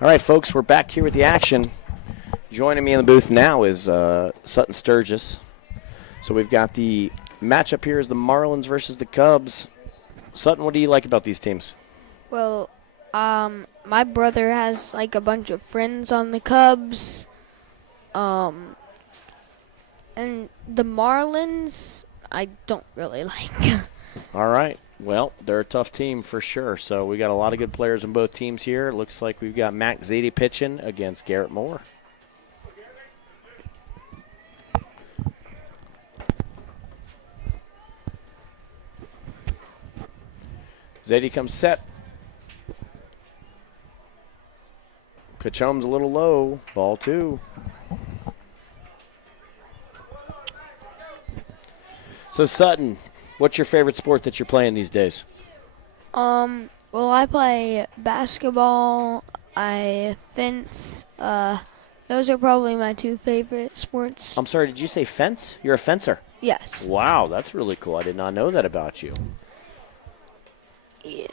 All right, folks, we're back here with the action. Joining me in the booth now is Sutton Sturgis. So we've got the matchup here is the Marlins versus the Cubs. Sutton, what do you like about these teams? Well, my brother has like a bunch of friends on the Cubs. And the Marlins, I don't really like. All right. Well, they're a tough team for sure. So we got a lot of good players in both teams here. It looks like we've got Mac Zady pitching against Garrett Moore. Zady comes set. Pitch home's a little low. Ball 2. So Sutton, what's your favorite sport that you're playing these days? Well, I play basketball. I fence. Those are probably my 2 favorite sports. I'm sorry, did you say fence? You're a fencer? Yes. Wow, that's really cool. I did not know that about you. Yeah.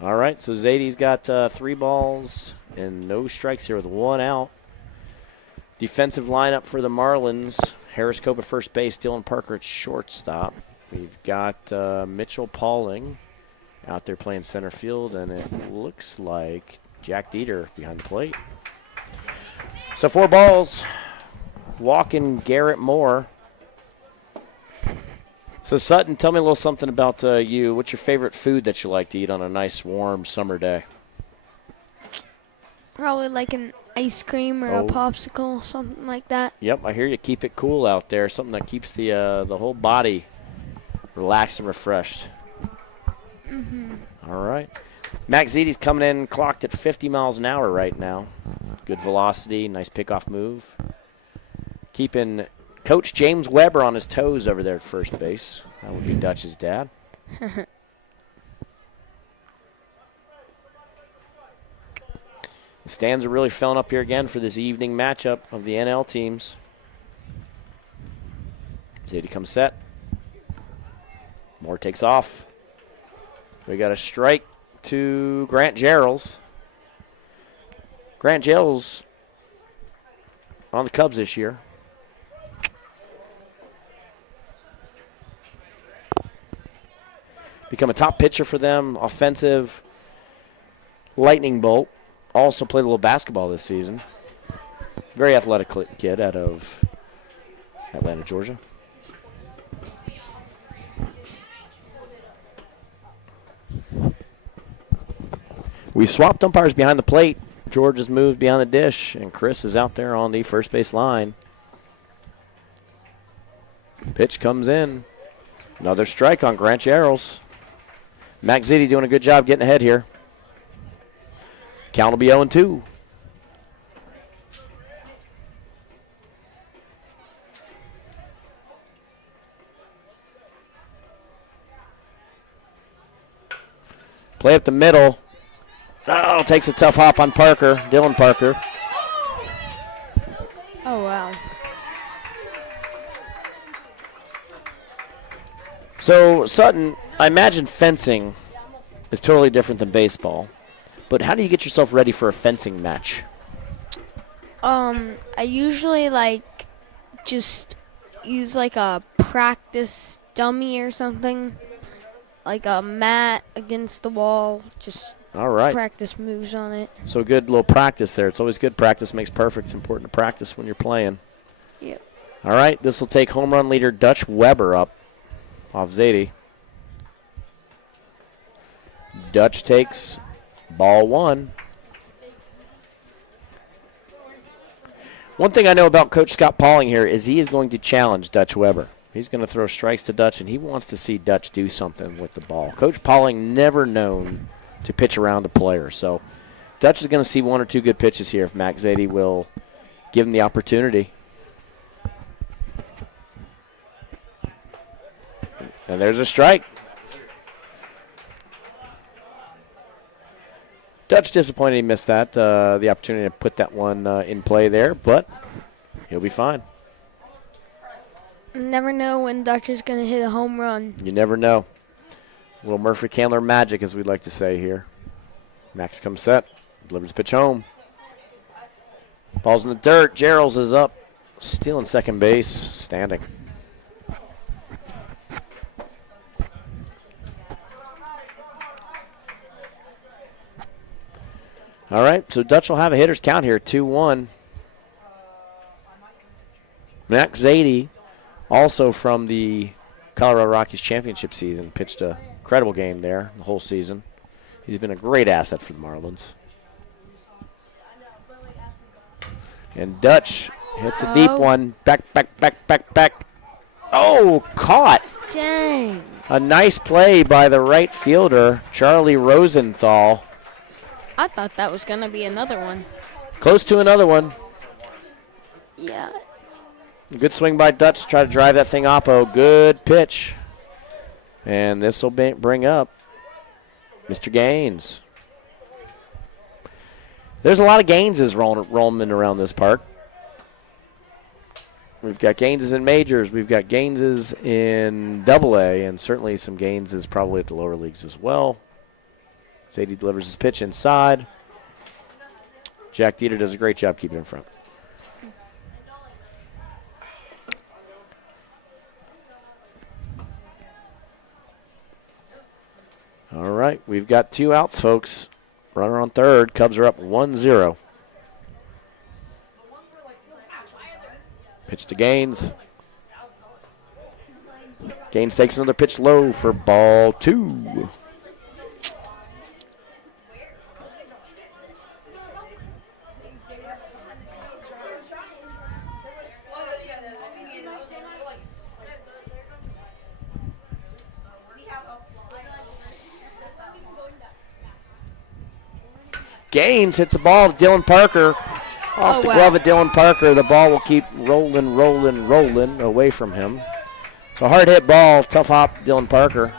All right, so Zady's got 3 balls and no strikes here with 1 out. Defensive lineup for the Marlins. Harris Cope at first base, Dylan Parker at shortstop. We've got Mitchell Pauling out there playing center field, and it looks like Jack Dieter behind the plate. So 4 balls, walking Garrett Moore. So Sutton, tell me a little something about you. What's your favorite food that you like to eat on a nice, warm summer day? Probably like an ice cream or a popsicle, something like that. Yep, I hear you. Keep it cool out there. Something that keeps the whole body relaxed and refreshed. Mm-hmm. All right. Max Zede's coming in clocked at 50 miles an hour right now. Good velocity, nice pickoff move. Keeping Coach James Weber on his toes over there at first base. That would be Dutch's dad. The stands are really filling up here again for this evening matchup of the NL teams. Zady comes set. Moore takes off. We got a strike to Grant Gerald's. Grant Gerald's on the Cubs this year. Become a top pitcher for them, offensive lightning bolt. Also played a little basketball this season. Very athletic kid out of Atlanta, Georgia. We swapped umpires behind the plate. George has moved beyond the dish, and Chris is out there on the first base line. Pitch comes in. Another strike on Grant Gerald's. Max Zity doing a good job getting ahead here. Count will be 0-2. Play up the middle. Oh, takes a tough hop on Parker, Dylan Parker. Oh, wow. So, Sutton, I imagine fencing is totally different than baseball. But how do you get yourself ready for a fencing match? I usually just use like a practice dummy or something. Like a mat against the wall. Just all right. Practice moves on it. So good little practice there. It's always good. Practice makes perfect. It's important to practice when you're playing. Yep. All right. This will take home run leader Dutch Weber up off Zady. Dutch takes ball 1. One thing I know about Coach Scott Pauling here is he is going to challenge Dutch Weber. He's going to throw strikes to Dutch, and he wants to see Dutch do something with the ball. Coach Pauling never known to pitch around a player. So Dutch is going to see 1 or 2 good pitches here if Max Zady will give him the opportunity. And there's a strike. Dutch disappointed he missed that, the opportunity to put that one in play there, but he'll be fine. Never know when Dutch is going to hit a home run. You never know. A little Murphey Candler magic, as we'd like to say here. Max comes set. Delivers the pitch home. Ball's in the dirt. Gerald's is up. Stealing second base. Standing. All right, so Dutch will have a hitter's count here, 2-1. Max Zadie, also from the Colorado Rockies championship season, pitched a incredible game there the whole season. He's been a great asset for the Marlins. And Dutch hits a deep one. Back. Oh, caught. Dang. A nice play by the right fielder, Charlie Rosenthal. I thought that was going to be another one. Close to another one. Yeah. Good swing by Dutch to try to drive that thing oppo. Good pitch. And this will bring up Mr. Gaines. There's a lot of Gaineses roaming around this park. We've got Gaineses in majors. We've got Gaineses in AA, and certainly some Gaineses probably at the lower leagues as well. Zadie delivers his pitch inside. Jack Dieter does a great job keeping in front. All right, we've got 2 outs, folks. Runner on third. Cubs are up 1-0. Pitch to Gaines. Gaines takes another pitch low for ball 2. Gaines hits the ball to Dylan Parker. Off the glove of Dylan Parker. The ball will keep rolling away from him. So hard hit ball, tough hop, Dylan Parker.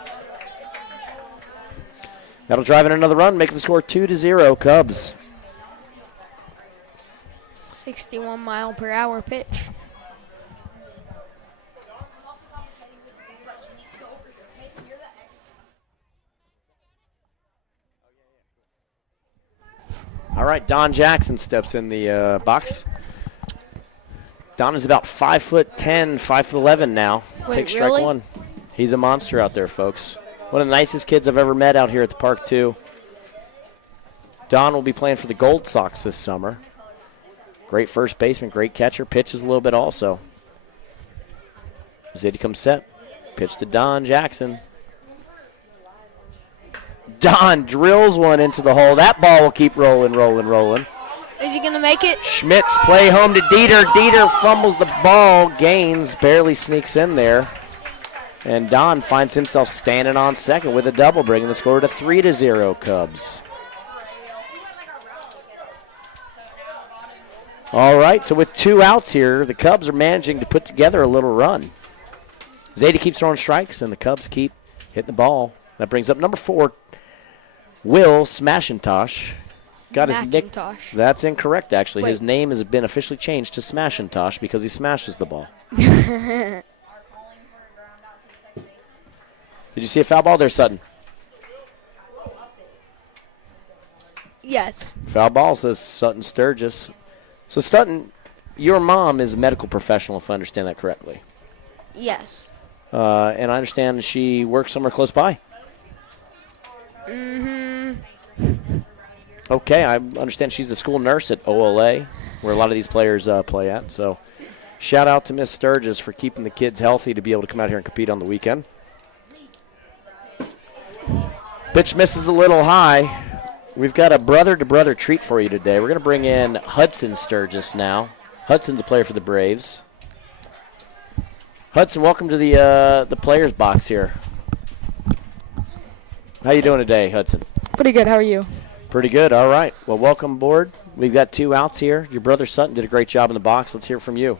That'll drive in another run, making the score 2-0 Cubs. 61-mile-per-hour pitch. All right, Don Jackson steps in the box. Don is about 5'10", 5'11" now. Wait, Take strike really? 1. He's a monster out there, folks. One of the nicest kids I've ever met out here at the park, too. Don will be playing for the Gold Sox this summer. Great first baseman, great catcher, pitches a little bit also. Zadie comes set. Pitch to Don Jackson. Don drills one into the hole. That ball will keep rolling. Is he going to make it? Schmitz play home to Dieter. Dieter fumbles the ball. Gaines barely sneaks in there. And Don finds himself standing on second with a double, bringing the score to 3-0 Cubs. All right, so with 2 outs here, the Cubs are managing to put together a little run. Zadie keeps throwing strikes, and the Cubs keep hitting the ball. That brings up number 4, Will Smashintosh. Got his nick. That's incorrect, actually. Wait. His name has been officially changed to Smashintosh because he smashes the ball. Did you see a foul ball there, Sutton? Yes. Foul ball, says Sutton Sturgis. So, Sutton, your mom is a medical professional, if I understand that correctly. Yes. And I understand she works somewhere close by. Okay, I understand she's the school nurse at OLA, where a lot of these players play at. So, shout out to Miss Sturgis for keeping the kids healthy to be able to come out here and compete on the weekend. Pitch misses a little high. We've got a brother-to-brother treat for you today. We're going to bring in Hudson Sturgis now. Hudson's a player for the Braves. Hudson, welcome to the players box here. How you doing today, Hudson? Pretty good. How are you? Pretty good. All right. Well, welcome aboard. We've got 2 outs here. Your brother Sutton did a great job in the box. Let's hear from you.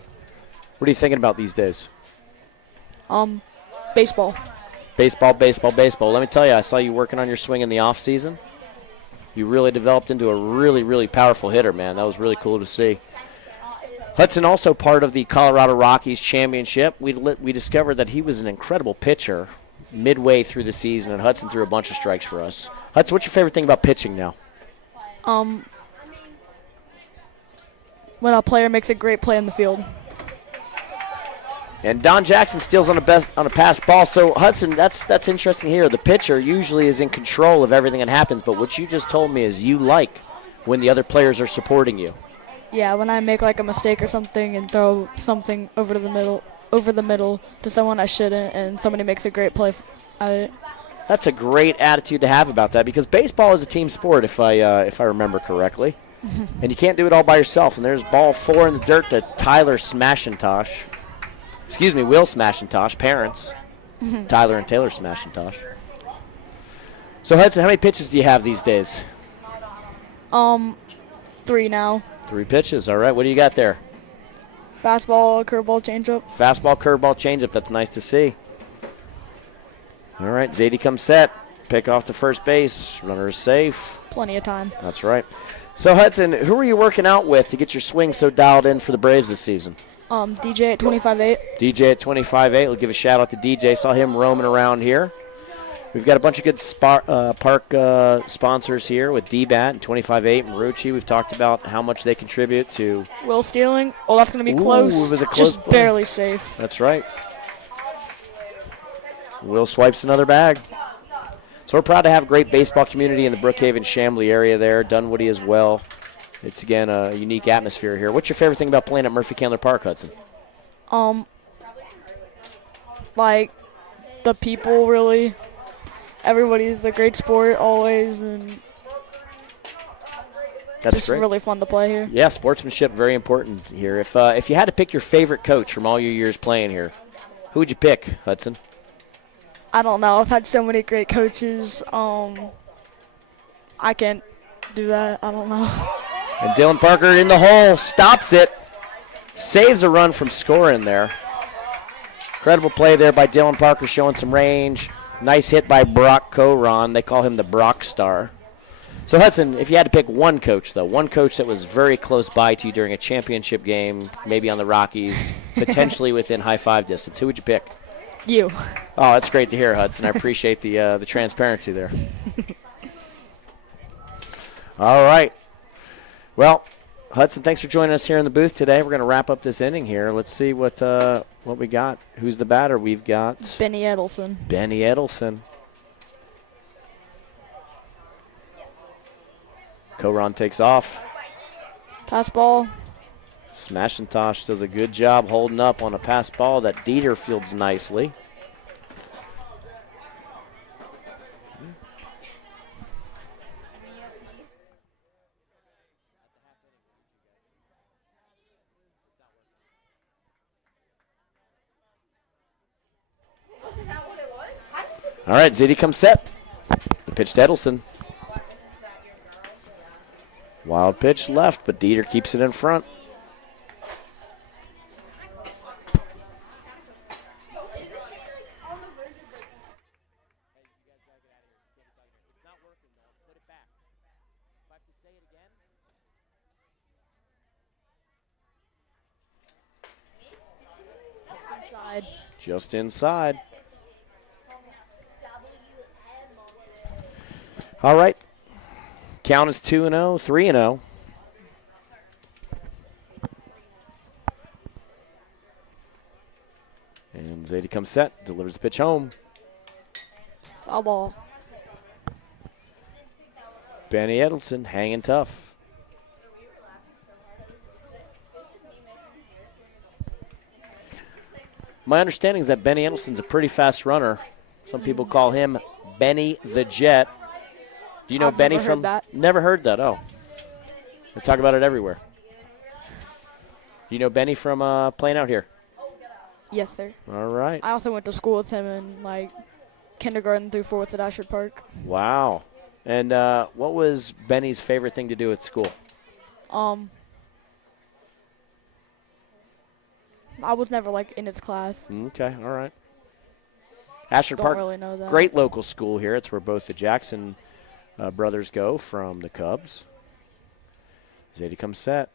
What are you thinking about these days? Baseball. Baseball. Let me tell you, I saw you working on your swing in the off season. You really developed into a really, really powerful hitter, man. That was really cool to see. Hudson also part of the Colorado Rockies championship. We discovered that he was an incredible pitcher midway through the season, and Hudson threw a bunch of strikes for us. Hudson, what's your favorite thing about pitching now? when a player makes a great play in the field. And Don Jackson steals on a pass ball. So, Hudson, that's interesting here. The pitcher usually is in control of everything that happens, but what you just told me is you like when the other players are supporting you. Yeah, when I make like a mistake or something and throw something over the middle to someone I shouldn't, and somebody makes a great play at it. That's a great attitude to have about that, because baseball is a team sport, if I remember correctly. And you can't do it all by yourself. And there's ball 4 in the dirt to Tyler Smashintosh. Excuse me, Will Smashintosh, parents. Tyler and Taylor Smashintosh. So, Hudson, how many pitches do you have these days? 3 now. 3 pitches, all right. What do you got there? Fastball, curveball, changeup. Fastball, curveball, changeup. That's nice to see. All right, Zadie comes set. Pick off to first base. Runner is safe. Plenty of time. That's right. So, Hudson, who are you working out with to get your swing so dialed in for the Braves this season? DJ at 25.8. DJ at 25.8. We'll give a shout out to DJ. Saw him roaming around here. We've got a bunch of good park sponsors here with D-Bat and 25.8 and Marucci. We've talked about how much they contribute to. Will stealing. Oh, that's going to be close. It was a close Just play. Barely safe. That's right. Will swipes another bag. So we're proud to have a great baseball community in the Brookhaven-Chamblee area there. Dunwoody as well. It's, again, a unique atmosphere here. What's your favorite thing about playing at Murphey Candler Park, Hudson? Like, the people, really. Everybody's a great sport always, and That's just great. really fun to play here. Yeah, sportsmanship, very important here. If you had to pick your favorite coach from all your years playing here, who would you pick, Hudson? I don't know. I've had so many great coaches. I can't do that. I don't know. And Dylan Parker in the hole, stops it, saves a run from scoring there. Incredible play there by Dylan Parker, showing some range. Nice hit by Brock Coron. They call him the Brock Star. So, Hudson, if you had to pick one coach, though, one coach that was very close by to you during a championship game, maybe on the Rockies, potentially within high-five distance, who would you pick? You. Oh, that's great to hear, Hudson. I appreciate the transparency there. All right. Well, Hudson, thanks for joining us here in the booth today. We're going to wrap up this inning here. Let's see what we got. Who's the batter? We've got Benny Edelson. Benny Edelson. Coron takes off. Pass ball. Smashintosh does a good job holding up on a pass ball that Dieter fields nicely. All right, Zadie comes set. Pitch to Edelson. Wild pitch left, but Dieter keeps it in front. Inside. Just inside. All right. Count is 2-0, 3-0. And Zadie comes set, delivers the pitch home. Foul ball. Benny Edelson hanging tough. My understanding is that Benny Edelson's a pretty fast runner. Some people call him Benny the Jet. Do you know I've Benny never from? heard that. Never heard that. Oh, they talk about it everywhere. Do you know Benny from playing out here? Yes, sir. All right. I also went to school with him in like kindergarten through 4th at Ashford Park. Wow. And what was Benny's favorite thing to do at school? I was never like in his class. Okay. All right. Ashford Don't Park, really know that. great local school here. It's where both the Jackson brothers go from the Cubs. Zadie comes set.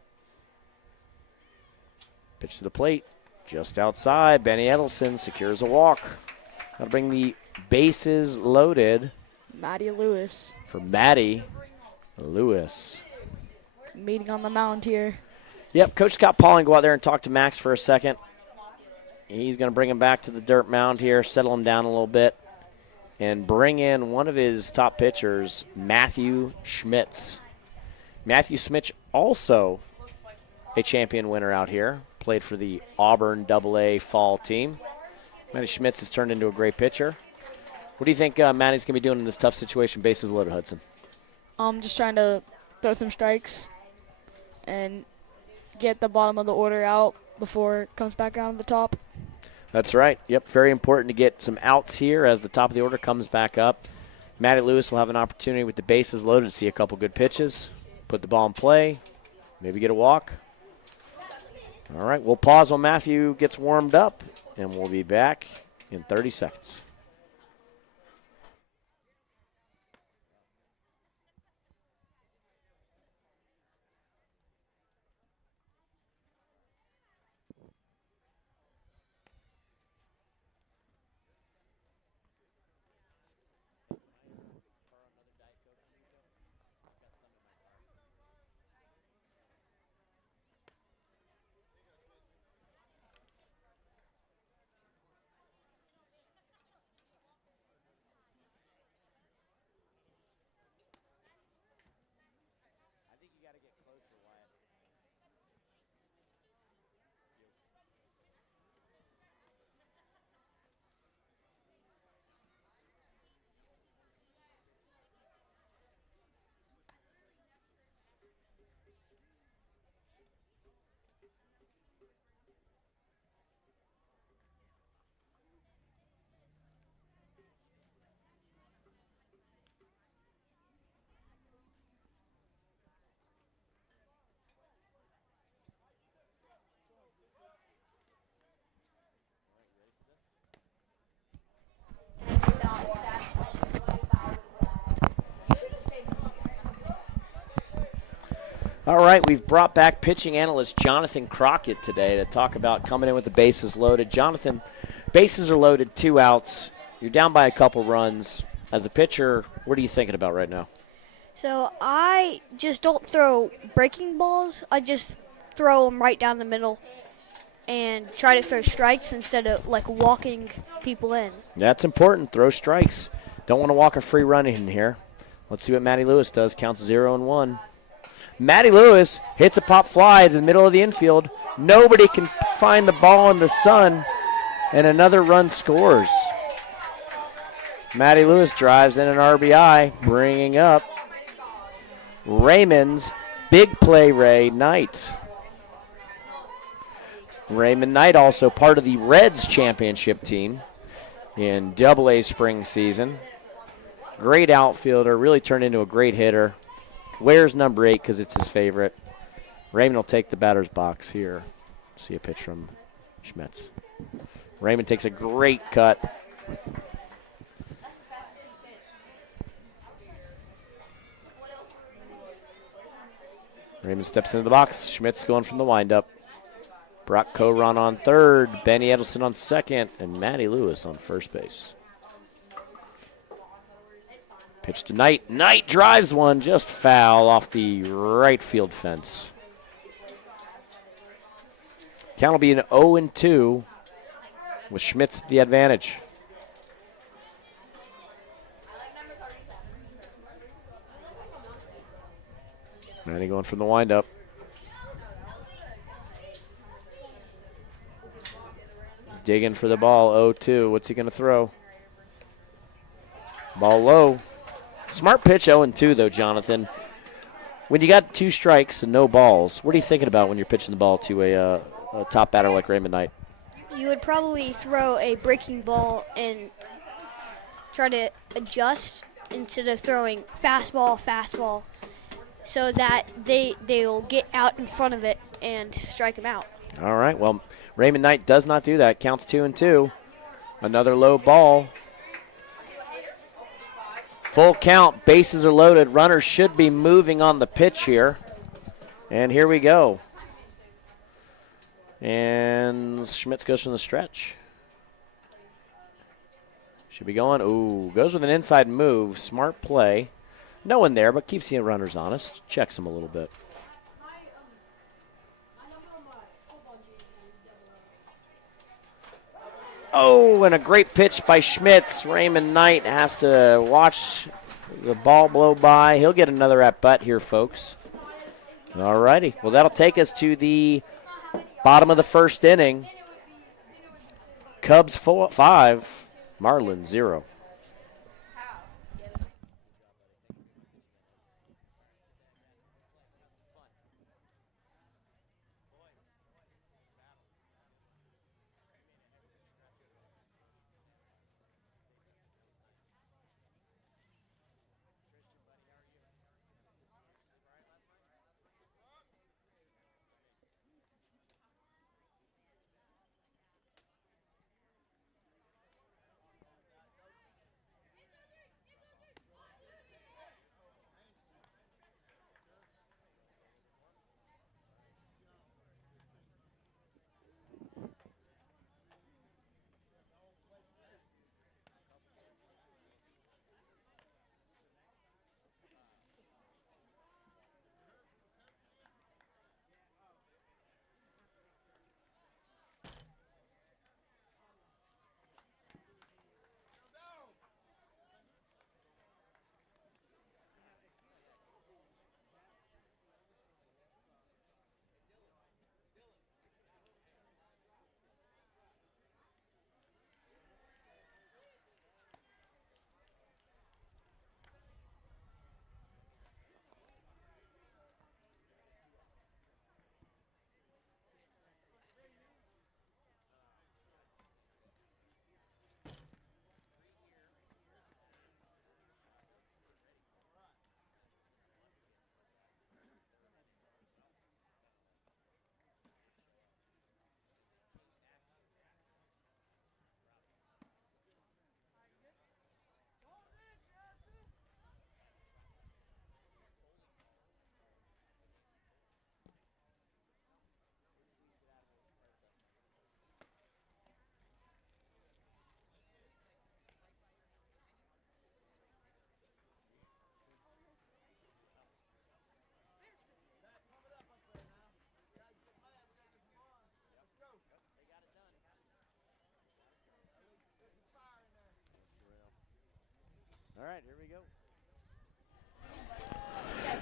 Pitch to the plate. Just outside. Benny Edelson secures a walk. That'll bring the bases loaded Matty Lewis. for Matty Lewis. Meeting on the mound here. Yep, Coach Scott Pauling go out there and talk to Max for a second. He's going to bring him back to the dirt mound here, settle him down a little bit, and bring in one of his top pitchers, Matthew Schmitz. Matthew Schmitz, also a champion winner out here, played for the Auburn AA fall team. Matty Schmitz has turned into a great pitcher. What do you think Matty's going to be doing in this tough situation, bases loaded, Hudson? Just trying to throw some strikes and get the bottom of the order out before it comes back around the top. That's right. Yep, very important to get some outs here as the top of the order comes back up. Matty Lewis will have an opportunity with the bases loaded to see a couple good pitches, put the ball in play, maybe get a walk. All right, we'll pause while Matthew gets warmed up, and we'll be back in 30 seconds. All right, we've brought back pitching analyst Jonathan Crockett today to talk about coming in with the bases loaded. Jonathan, bases are loaded, 2 outs. You're down by a couple runs. As a pitcher, what are you thinking about right now? So I just don't throw breaking balls. I just throw them right down the middle and try to throw strikes instead of like walking people in. That's important. Throw strikes. Don't want to walk a free run in here. Let's see what Matty Lewis does. Counts 0-1. Matty Lewis hits a pop fly to the middle of the infield. Nobody can find the ball in the sun, and another run scores. Matty Lewis drives in an RBI, bringing up Raymond's big play Ray Knight. Raymond Knight also part of the Reds championship team in AA spring season. Great outfielder, really turned into a great hitter. Wears number 8 because it's his favorite. Raymond will take the batter's box here. See a pitch from Schmitz. Raymond takes a great cut. Raymond steps into the box. Schmitz going from the windup. Brock Coron on third. Benny Edelson on second. And Matty Lewis on first base. Pitch to Knight. Knight drives one just foul off the right field fence. Count will be an 0-2 with Schmitz the advantage. Matty going from the windup. Digging for the ball, 0-2. What's he going to throw? Ball low. Smart pitch, 0-2, though, Jonathan. When you got 2 strikes and no balls, what are you thinking about when you're pitching the ball to a top batter like Raymond Knight? You would probably throw a breaking ball and try to adjust instead of throwing fastball, so that they will get out in front of it and strike him out. All right, well, Raymond Knight does not do that. Counts 2-2. Another low ball. Full count, bases are loaded. Runners should be moving on the pitch here. And here we go. And Schmitz goes from the stretch. Should be going. Ooh, goes with an inside move. Smart play. No one there, but keeps the runners honest. Checks them a little bit. Oh, and a great pitch by Schmitz. Raymond Knight has to watch the ball blow by. He'll get another at-bat here, folks. All righty. Well, that'll take us to the bottom of the first inning. Cubs 5, Marlins 0. All right, here we go.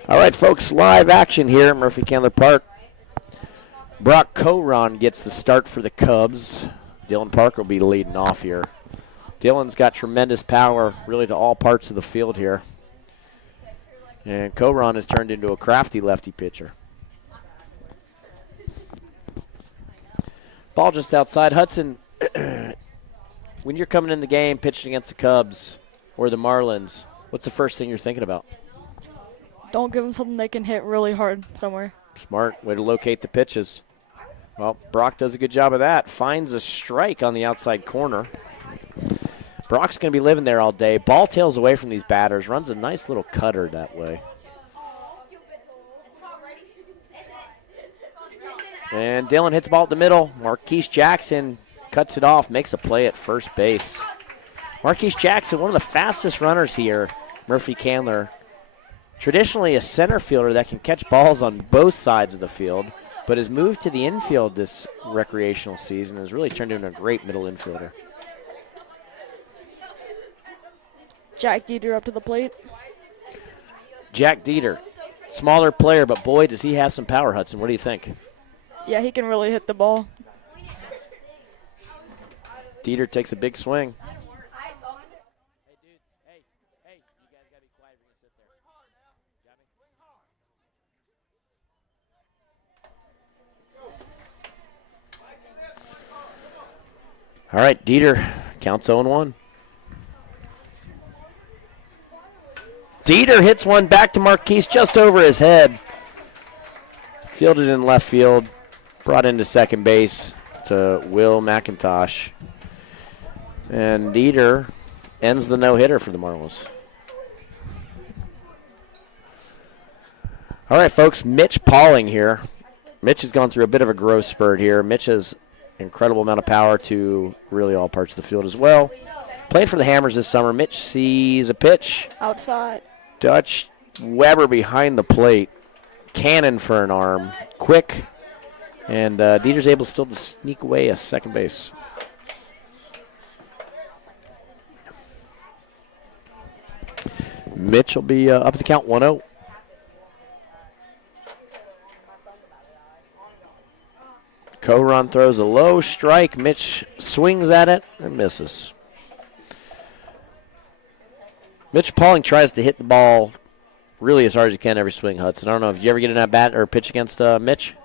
All right, folks, live action here at Murphey Candler Park. Brock Coron gets the start for the Cubs. Dylan Parker will be leading off here. Dylan's got tremendous power really to all parts of the field here. And Coron has turned into a crafty lefty pitcher. Ball just outside. Hudson, when you're coming in the game pitching against the Cubs or the Marlins, what's the first thing you're thinking about? Don't give them something they can hit really hard somewhere. Smart way to locate the pitches. Well, Brock does a good job of that. Finds a strike on the outside corner. Brock's going to be living there all day. Ball tails away from these batters. Runs a nice little cutter that way. And Dylan hits the ball at the middle. Marquise Jackson cuts it off, makes a play at first base. Marquise Jackson, one of the fastest runners here, Murphey Candler. Traditionally a center fielder that can catch balls on both sides of the field, but has moved to the infield this recreational season and has really turned into a great middle infielder. Jack Dieter up to the plate. Jack Dieter, smaller player, but boy, does he have some power, Hudson. What do you think? Yeah, he can really hit the ball. Dieter takes a big swing. All right, Dieter counts 0-1. Dieter hits one back to Marquise just over his head. Fielded in left field. Brought into second base to Will McIntosh. And Dieter ends the no-hitter for the Marlins. All right, folks, Mitch Pauling here. Mitch has gone through a bit of a growth spurt here. Mitch has incredible amount of power to really all parts of the field as well. Played for the Hammers this summer. Mitch sees a pitch. Outside. Dutch Weber behind the plate. Cannon for an arm. Quick. And Dieter's able still to sneak away a second base. Mitch will be up at the count 1-0. Coron throws a low strike. Mitch swings at it and misses. Mitch Pauling tries to hit the ball really as hard as he can every swing, Hudson. I don't know, if you ever get in that bat or pitch against Mitch?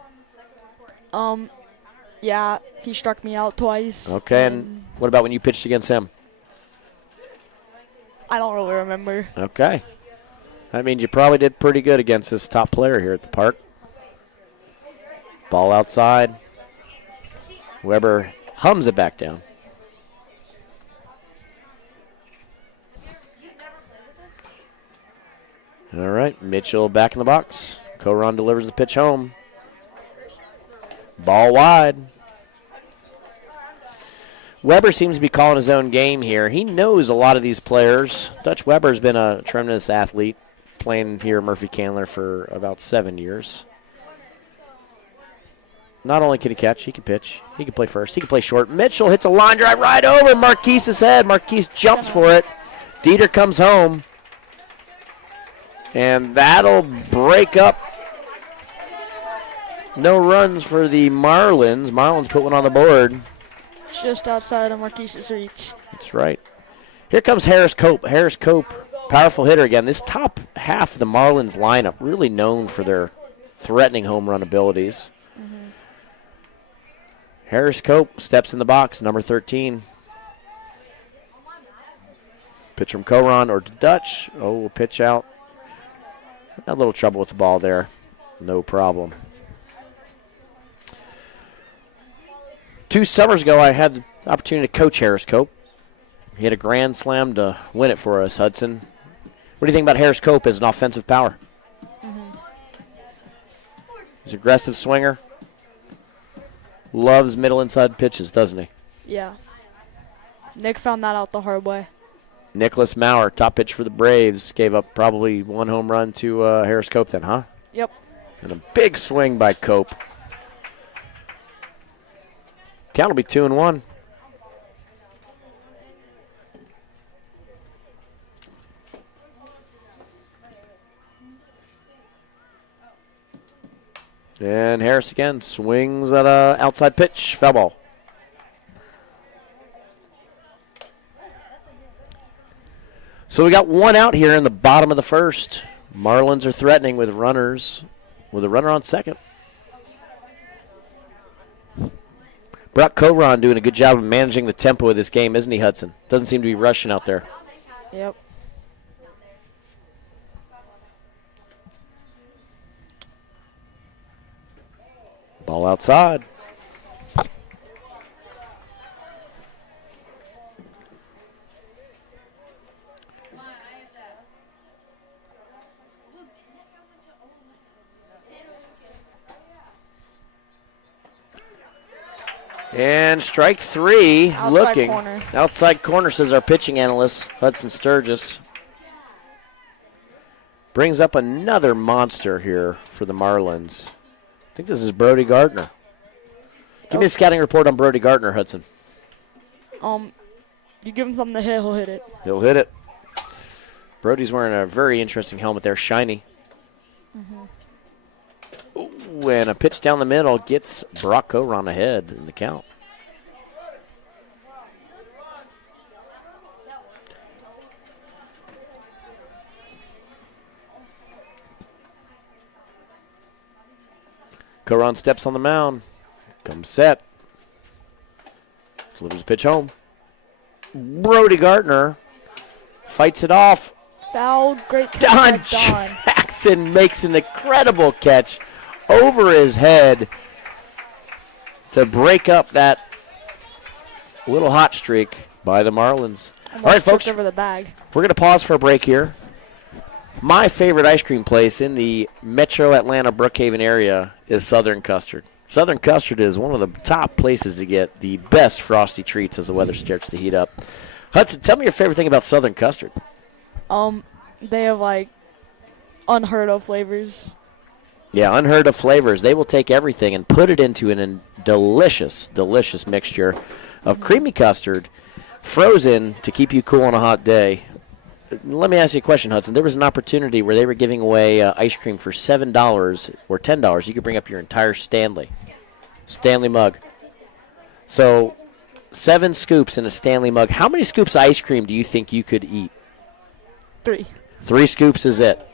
Yeah, he struck me out twice. Okay, and what about when you pitched against him? I don't really remember. Okay. That means you probably did pretty good against this top player here at the park. Ball outside. Weber hums it back down. All right, Mitchell back in the box. Coron delivers the pitch home. Ball wide. Weber seems to be calling his own game here. He knows a lot of these players. Dutch Weber's been a tremendous athlete, playing here at Murphey Candler for about 7 years. Not only can he catch, he can pitch. He can play first. He can play short. Mitchell hits a line drive right over Marquise's head. Marquise jumps for it. Dieter comes home. And that'll break up. No runs for the Marlins. Marlins put one on the board. Just outside of Marquise's reach. That's right. Here comes Harris Cope. Harris Cope, powerful hitter again. This top half of the Marlins lineup, really known for their threatening home run abilities. Harris Cope steps in the box, number 13. Pitch from Coron or to Dutch. Oh, pitch out. Had a little trouble with the ball there. No problem. 2 summers ago, I had the opportunity to coach Harris Cope. He had a grand slam to win it for us, Hudson. What do you think about Harris Cope as an offensive power? He's an aggressive swinger. Loves middle inside pitches, doesn't he? Yeah. Nick found that out the hard way. Nicholas Maurer, top pitch for the Braves, gave up probably 1 home run to Harris Cope then, huh? Yep. And a big swing by Cope. Count will be 2-1. And Harris again swings at a outside pitch, foul ball. So we got 1 out here in the bottom of the first. Marlins are threatening with runners, with a runner on second. Brock Coron doing a good job of managing the tempo of this game, isn't he, Hudson? Doesn't seem to be rushing out there. Yep. Ball outside. And strike 3, Outside looking. corner. Outside corner, says our pitching analyst, Hudson Sturgis. Brings up another monster here for the Marlins. I think this is Brody Gardner. Give me a scouting report on Brody Gardner, Hudson. You give him something to hit, he'll hit it. He'll hit it. Brody's wearing a very interesting helmet there, shiny. Ooh, and a pitch down the middle gets Brock Coron ahead in the count. Coron steps on the mound. Comes set. Delivers the pitch home. Brody Gardner fights it off. Foul, great catch Don by Don. Jackson makes an incredible catch over his head to break up that little hot streak by the Marlins. Almost All right, folks, tripped over the bag. we're going to pause for a break here. My favorite ice cream place in the metro Atlanta Brookhaven area is Southern Custard. Southern Custard is one of the top places to get the best frosty treats as the weather starts to heat up. Hudson, tell me your favorite thing about Southern Custard. They have like unheard of flavors. Yeah, unheard of flavors. They will take everything and put it into a delicious, delicious mixture of creamy custard, frozen to keep you cool on a hot day. let me ask you a question, Hudson. There was an opportunity where they were giving away ice cream for $7 or $10. You could bring up your entire Stanley mug. So 7 scoops in a Stanley mug. How many scoops of ice cream do you think you could eat? 3. 3 scoops is it.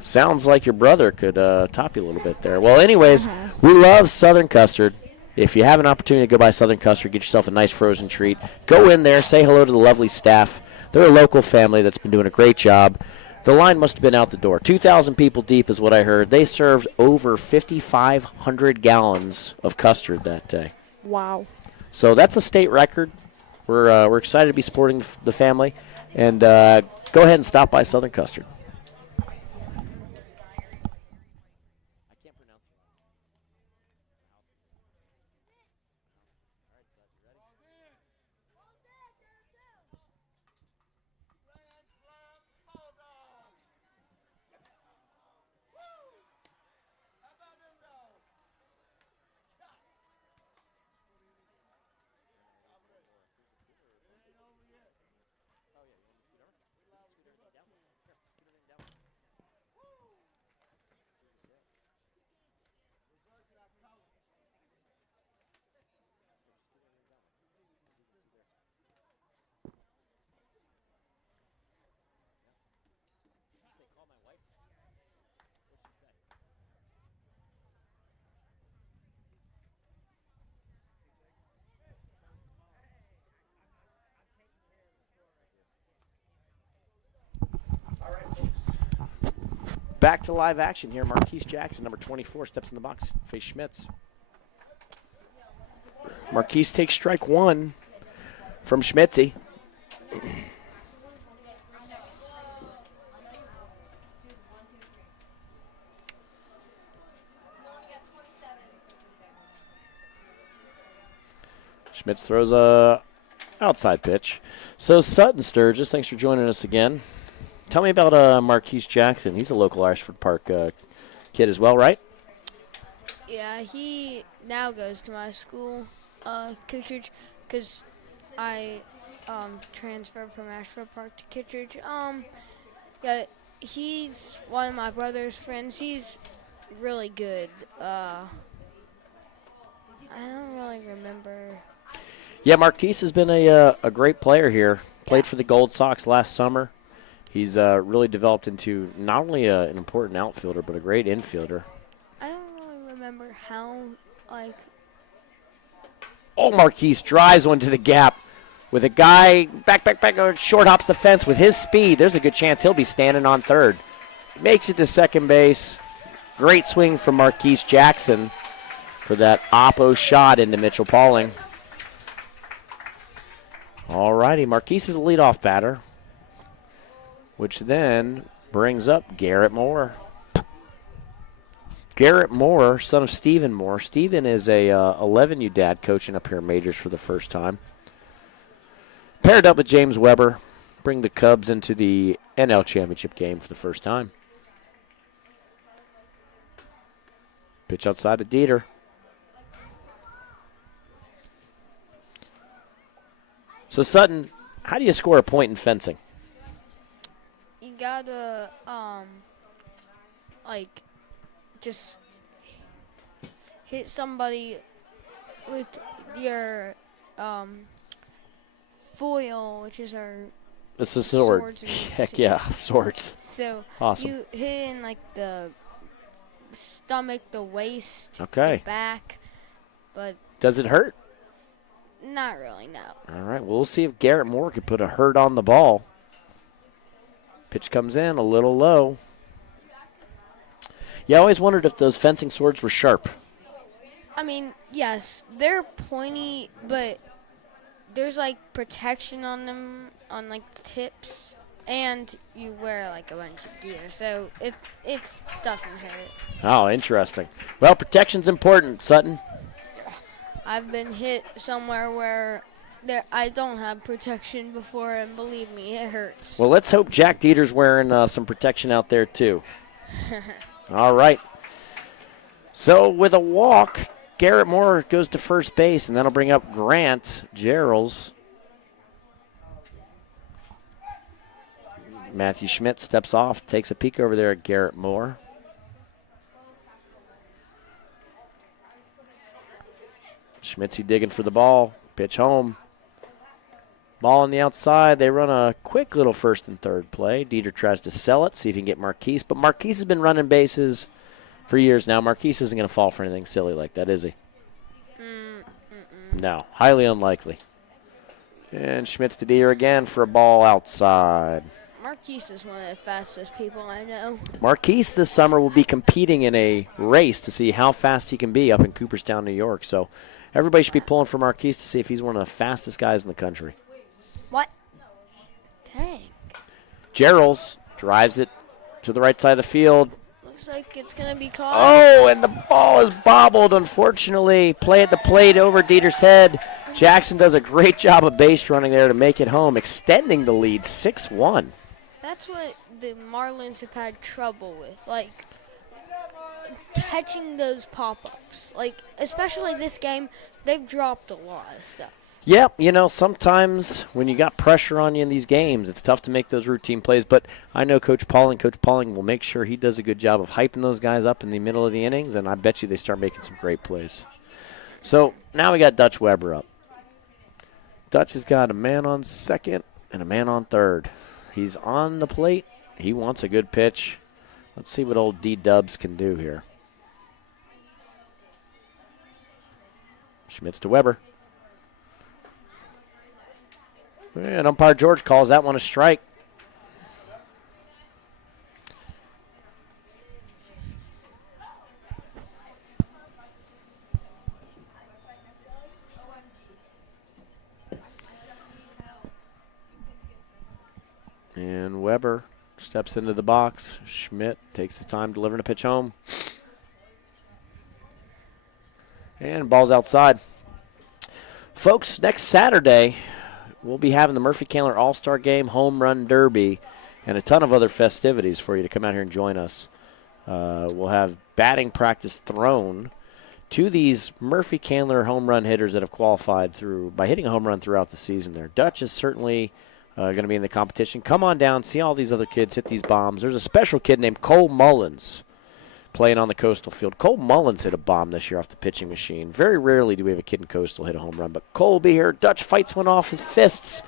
Sounds like your brother could top you a little bit there. Well, anyways, we love Southern Custard. If you have an opportunity to go buy Southern Custard, get yourself a nice frozen treat. Go in there, say hello to the lovely staff. They're a local family that's been doing a great job. The line must have been out the door. 2,000 people deep is what I heard. They served over 5,500 gallons of custard that day. Wow. So that's a state record. We're excited to be supporting the family. And go ahead and stop by Southern Custard. Back to live action here. Marquise Jackson, number 24, steps in the box, face Schmitz. Marquise takes strike 1 from Schmitzy. Schmitz throws a outside pitch. So Sutton Sturgis, thanks for joining us again. Tell me about Marquise Jackson. He's a local Ashford Park kid as well, right? Yeah, he now goes to my school, Kittredge, because I transferred from Ashford Park to Kittredge. Yeah, he's one of my brother's friends. He's really good. I don't really remember. Yeah, Marquise has been a great player here. Played for the Gold Sox last summer. He's really developed into not only an important outfielder, but a great infielder. I don't really remember how, like... Oh, Marquise drives one to the gap with a guy back, short hops the fence with his speed. There's a good chance he'll be standing on third. Makes it to second base. Great swing from Marquise Jackson for that oppo shot into Mitchell Pauling. All righty, Marquise is a leadoff batter, which then brings up Garrett Moore. Garrett Moore, son of Stephen Moore. Stephen is a 11U dad coaching up here in Majors for the first time. Paired up with James Weber, bring the Cubs into the NL Championship game for the first time. Pitch outside to Dieter. So Sutton, how do you score a point in fencing? You gotta, like, just hit somebody with your, foil, which is our It's a sword. swords and Heck shit. yeah, swords. So Awesome. you hit in, like, the stomach, the waist, Okay. the back, but Does it hurt? not really, no. All right, well, we'll see if Garrett Moore could put a hurt on the ball. Pitch comes in a little low. Yeah, I always wondered if those fencing swords were sharp. I mean, yes, they're pointy, but there's, like, protection on them, on, like, the tips, and you wear, like, a bunch of gear, so it doesn't hurt. Oh, interesting. Well, protection's important, Sutton. I've been hit somewhere where I don't have protection before, and believe me, it hurts. Well, let's hope Jack Dieter's wearing some protection out there, too. All right. So with a walk, Garrett Moore goes to first base, and that'll bring up Grant Gerald's. Matthew Schmidt steps off, takes a peek over there at Garrett Moore. Schmitzy digging for the ball. Pitch home. Ball on the outside. They run a quick little first and third play. Dieter tries to sell it, see if he can get Marquise. But Marquise has been running bases for years now. Marquise isn't going to fall for anything silly like that, is he? No, highly unlikely. And Schmitz to Dieter again for a ball outside. Marquise is one of the fastest people I know. Marquise this summer will be competing in a race to see how fast he can be up in Cooperstown, New York. So everybody should be pulling for Marquise to see if he's one of the fastest guys in the country. What? Dang. Gerald's drives it to the right side of the field. Looks like it's going to be caught. Oh, and the ball is bobbled, unfortunately. Play at the plate over Dieter's head. Jackson does a great job of base running there to make it home, extending the lead 6-1. That's what the Marlins have had trouble with, like catching those pop-ups. Like, especially this game, they've dropped a lot of stuff. Yep, sometimes when you got pressure on you in these games, it's tough to make those routine plays. But I know Coach Pauling will make sure he does a good job of hyping those guys up in the middle of the innings, and I bet you they start making some great plays. So now we got Dutch Weber up. Dutch has got a man on second and a man on third. He's on the plate. He wants a good pitch. Let's see what old D-Dubs can do here. Schmitz to Weber. And umpire George calls that one a strike. And Weber steps into the box. Schmidt takes his time delivering a pitch home. And ball's outside. Folks, next Saturday, we'll be having the Murphey Candler All-Star Game, Home Run Derby, and a ton of other festivities for you to come out here and join us. We'll have batting practice thrown to these Murphey Candler home run hitters that have qualified by hitting a home run throughout the season there. Dutch is certainly going to be in the competition. Come on down, see all these other kids hit these bombs. There's a special kid named Cole Mullins playing on the Coastal field. Cole Mullins hit a bomb this year off the pitching machine. Very rarely do we have a kid in Coastal hit a home run, but Cole will be here. Dutch fights one off his fists,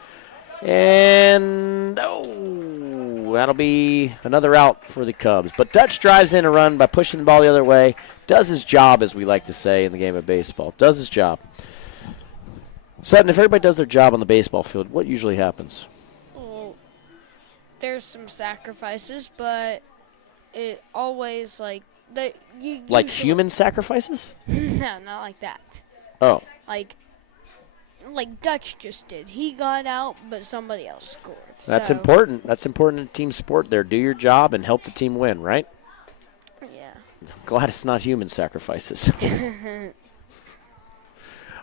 and that'll be another out for the Cubs. But Dutch drives in a run by pushing the ball the other way. Does his job, as we like to say in the game of baseball. Does his job. Sutton, if everybody does their job on the baseball field, what usually happens? Well, there's some sacrifices, but it always, like human sacrifices? No, not like that. Oh. Like Dutch just did. He got out, but somebody else scored. That's so, important. That's important in team sport there. Do your job and help the team win, right? Yeah. I'm glad it's not human sacrifices.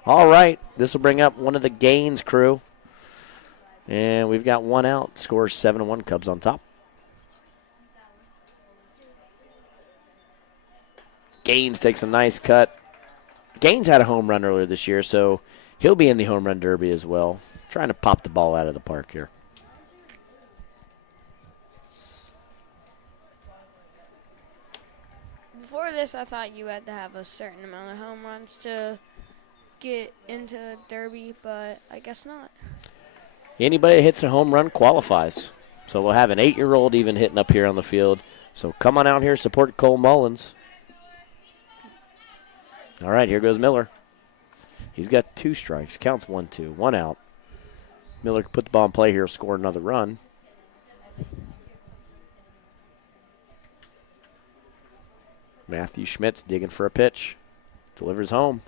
All right. This will bring up one of the Gaines crew. And we've got one out. Score 7-1, Cubs on top. Gaines takes a nice cut. Gaines had a home run earlier this year, so he'll be in the home run derby as well. Trying to pop the ball out of the park here. Before this, I thought you had to have a certain amount of home runs to get into derby, but I guess not. Anybody that hits a home run qualifies. So we'll have an 8-year-old even hitting up here on the field. So come on out here, support Cole Mullins. All right, here goes Miller. He's got 2 strikes. Counts 1-2. 1 out. Miller can put the ball in play here, score another run. Matthew Schmitz digging for a pitch. Delivers home.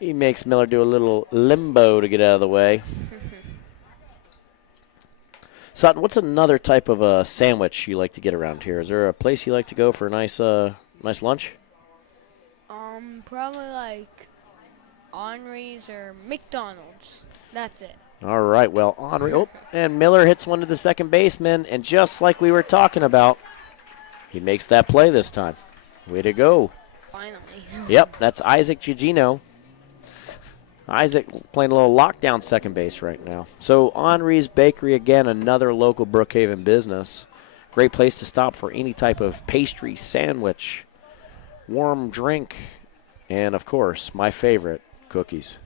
He makes Miller do a little limbo to get out of the way. Sutton, what's another type of a sandwich you like to get around here? Is there a place you like to go for a nice lunch? Probably like Henry's or McDonald's. That's it. All right, well, Henry, and Miller hits one to the second baseman, and just like we were talking about, he makes that play this time. Way to go. Finally. Yep, that's Isaac Gigino. Isaac playing a little lockdown second base right now. So Henri's Bakery, again, another local Brookhaven business. Great place to stop for any type of pastry, sandwich, warm drink, and, of course, my favorite, cookies.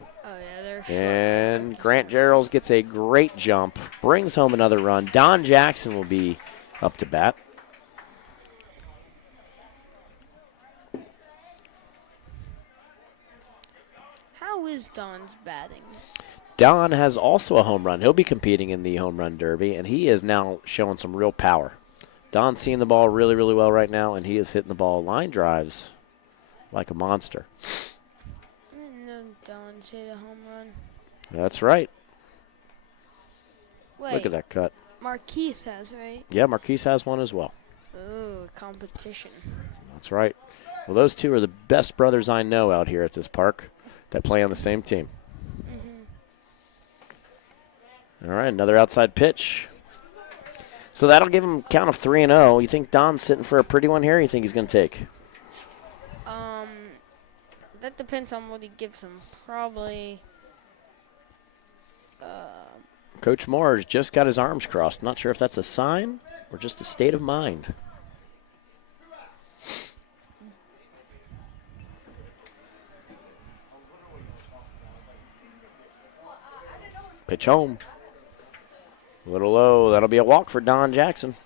Oh, yeah, they're short. And Grant Geralds gets a great jump, brings home another run. Don Jackson will be up to bat. How is Don's batting? Don has also a home run. He'll be competing in the home run derby, and he is now showing some real power. Don's seeing the ball really, really well right now, and he is hitting the ball line drives like a monster. I didn't know Don's hit a home run. That's right. Wait, Look at that cut. Marquise has, right? Yeah, Marquise has one as well. Ooh, competition. That's right. Well, those two are the best brothers I know out here at this park that play on the same team. All right, another outside pitch. So that'll give him a count of 3-0. You think Don's sitting for a pretty one here, or you think he's going to take? That depends on what he gives him. Probably. Coach Moore's just got his arms crossed. Not sure if that's a sign or just a state of mind. Pitch home. A little low. That'll be a walk for Don Jackson.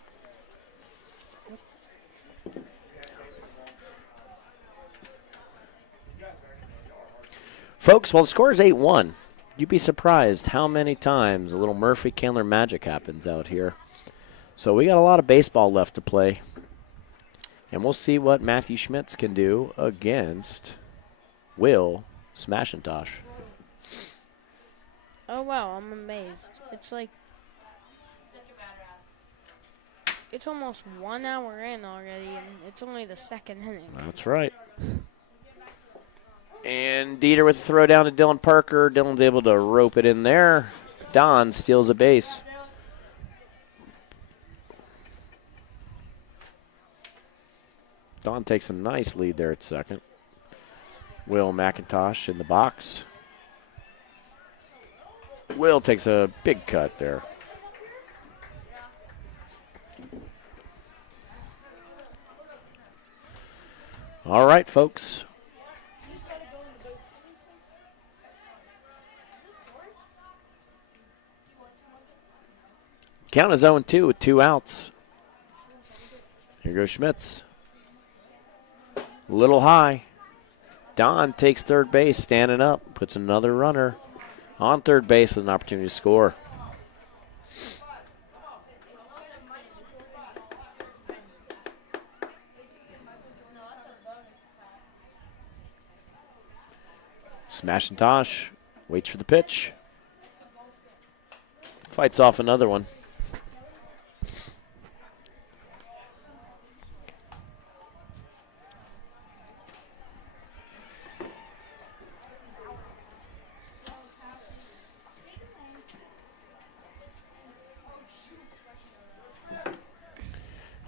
Folks, well, the score is 8-1. You'd be surprised how many times a little Murphey Candler magic happens out here. So we got a lot of baseball left to play. And we'll see what Matthew Schmitz can do against Will Smashintosh. Oh, wow, I'm amazed. It's like. It's almost 1 hour in already, and it's only the second inning. That's right. And Dieter with a throw down to Dylan Parker. Dylan's able to rope it in there. Don steals a base. Don takes a nice lead there at second. Will McIntosh in the box. Will takes a big cut there. All right, folks. Count is 0-2 with 2 outs. Here goes Schmitz. A little high. Don takes third base, standing up, puts another runner on third base with an opportunity to score. Smashintosh waits for the pitch. Fights off another one.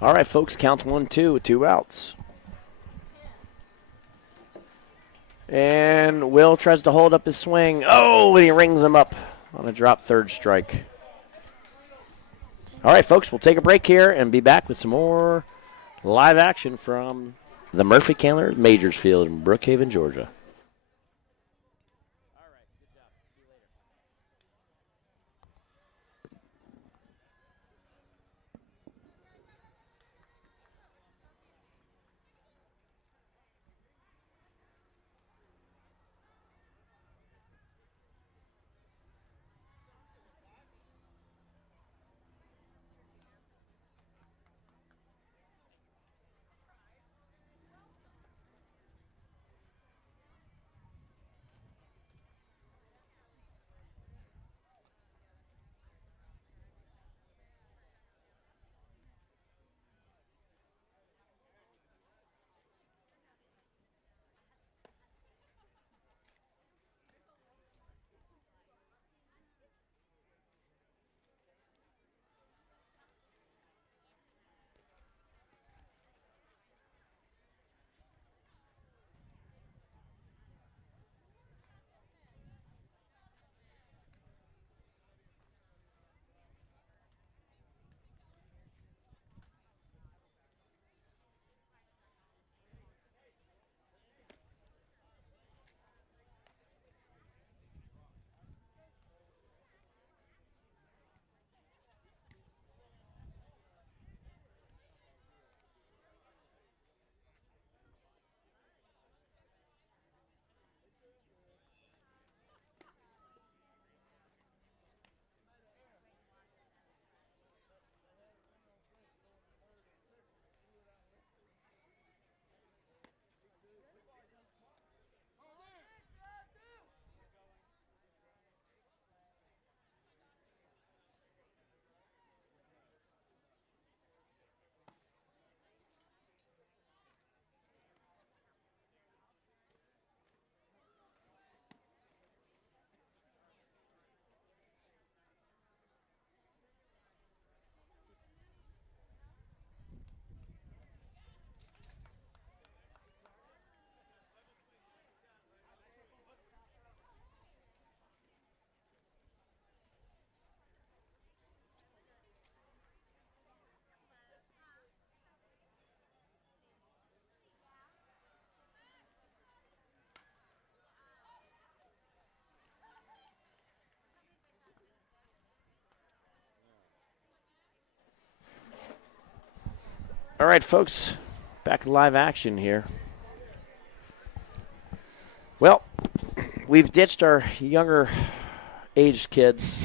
All right, folks, count 1-2 with 2 outs. And Will tries to hold up his swing. Oh, and he rings him up on a drop third strike. All right, folks, we'll take a break here and be back with some more live action from the Murphy Candler Majors Field in Brookhaven, Georgia. All right, folks, back in live action here. Well, we've ditched our younger aged kids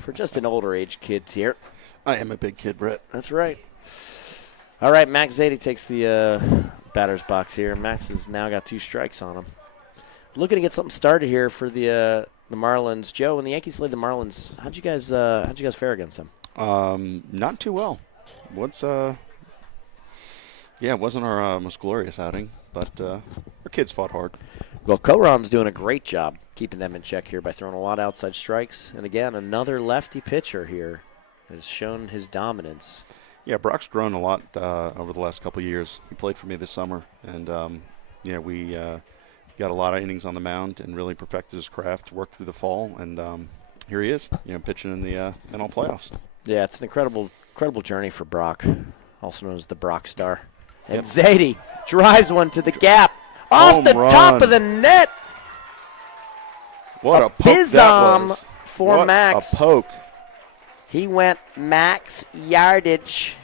for just an older aged kid here. I am a big kid, Brett. That's right. All right, Max Zadie takes the batter's box here. Max has now got 2 strikes on him. Looking to get something started here for the Marlins. Joe, when the Yankees played the Marlins, how'd you guys fare against them? Not too well. It wasn't our most glorious outing, but our kids fought hard. Well, Coron's doing a great job keeping them in check here by throwing a lot of outside strikes. And again, another lefty pitcher here has shown his dominance. Yeah, Brock's grown a lot over the last couple of years. He played for me this summer, and we got a lot of innings on the mound and really perfected his craft, worked through the fall, and here he is, pitching in the NL playoffs. Yeah, it's an incredible journey for Brock, also known as the Brock Star. And Zadie drives one to the gap, off the top of the net. What a poke that was. For what Max. A poke. He went max yardage.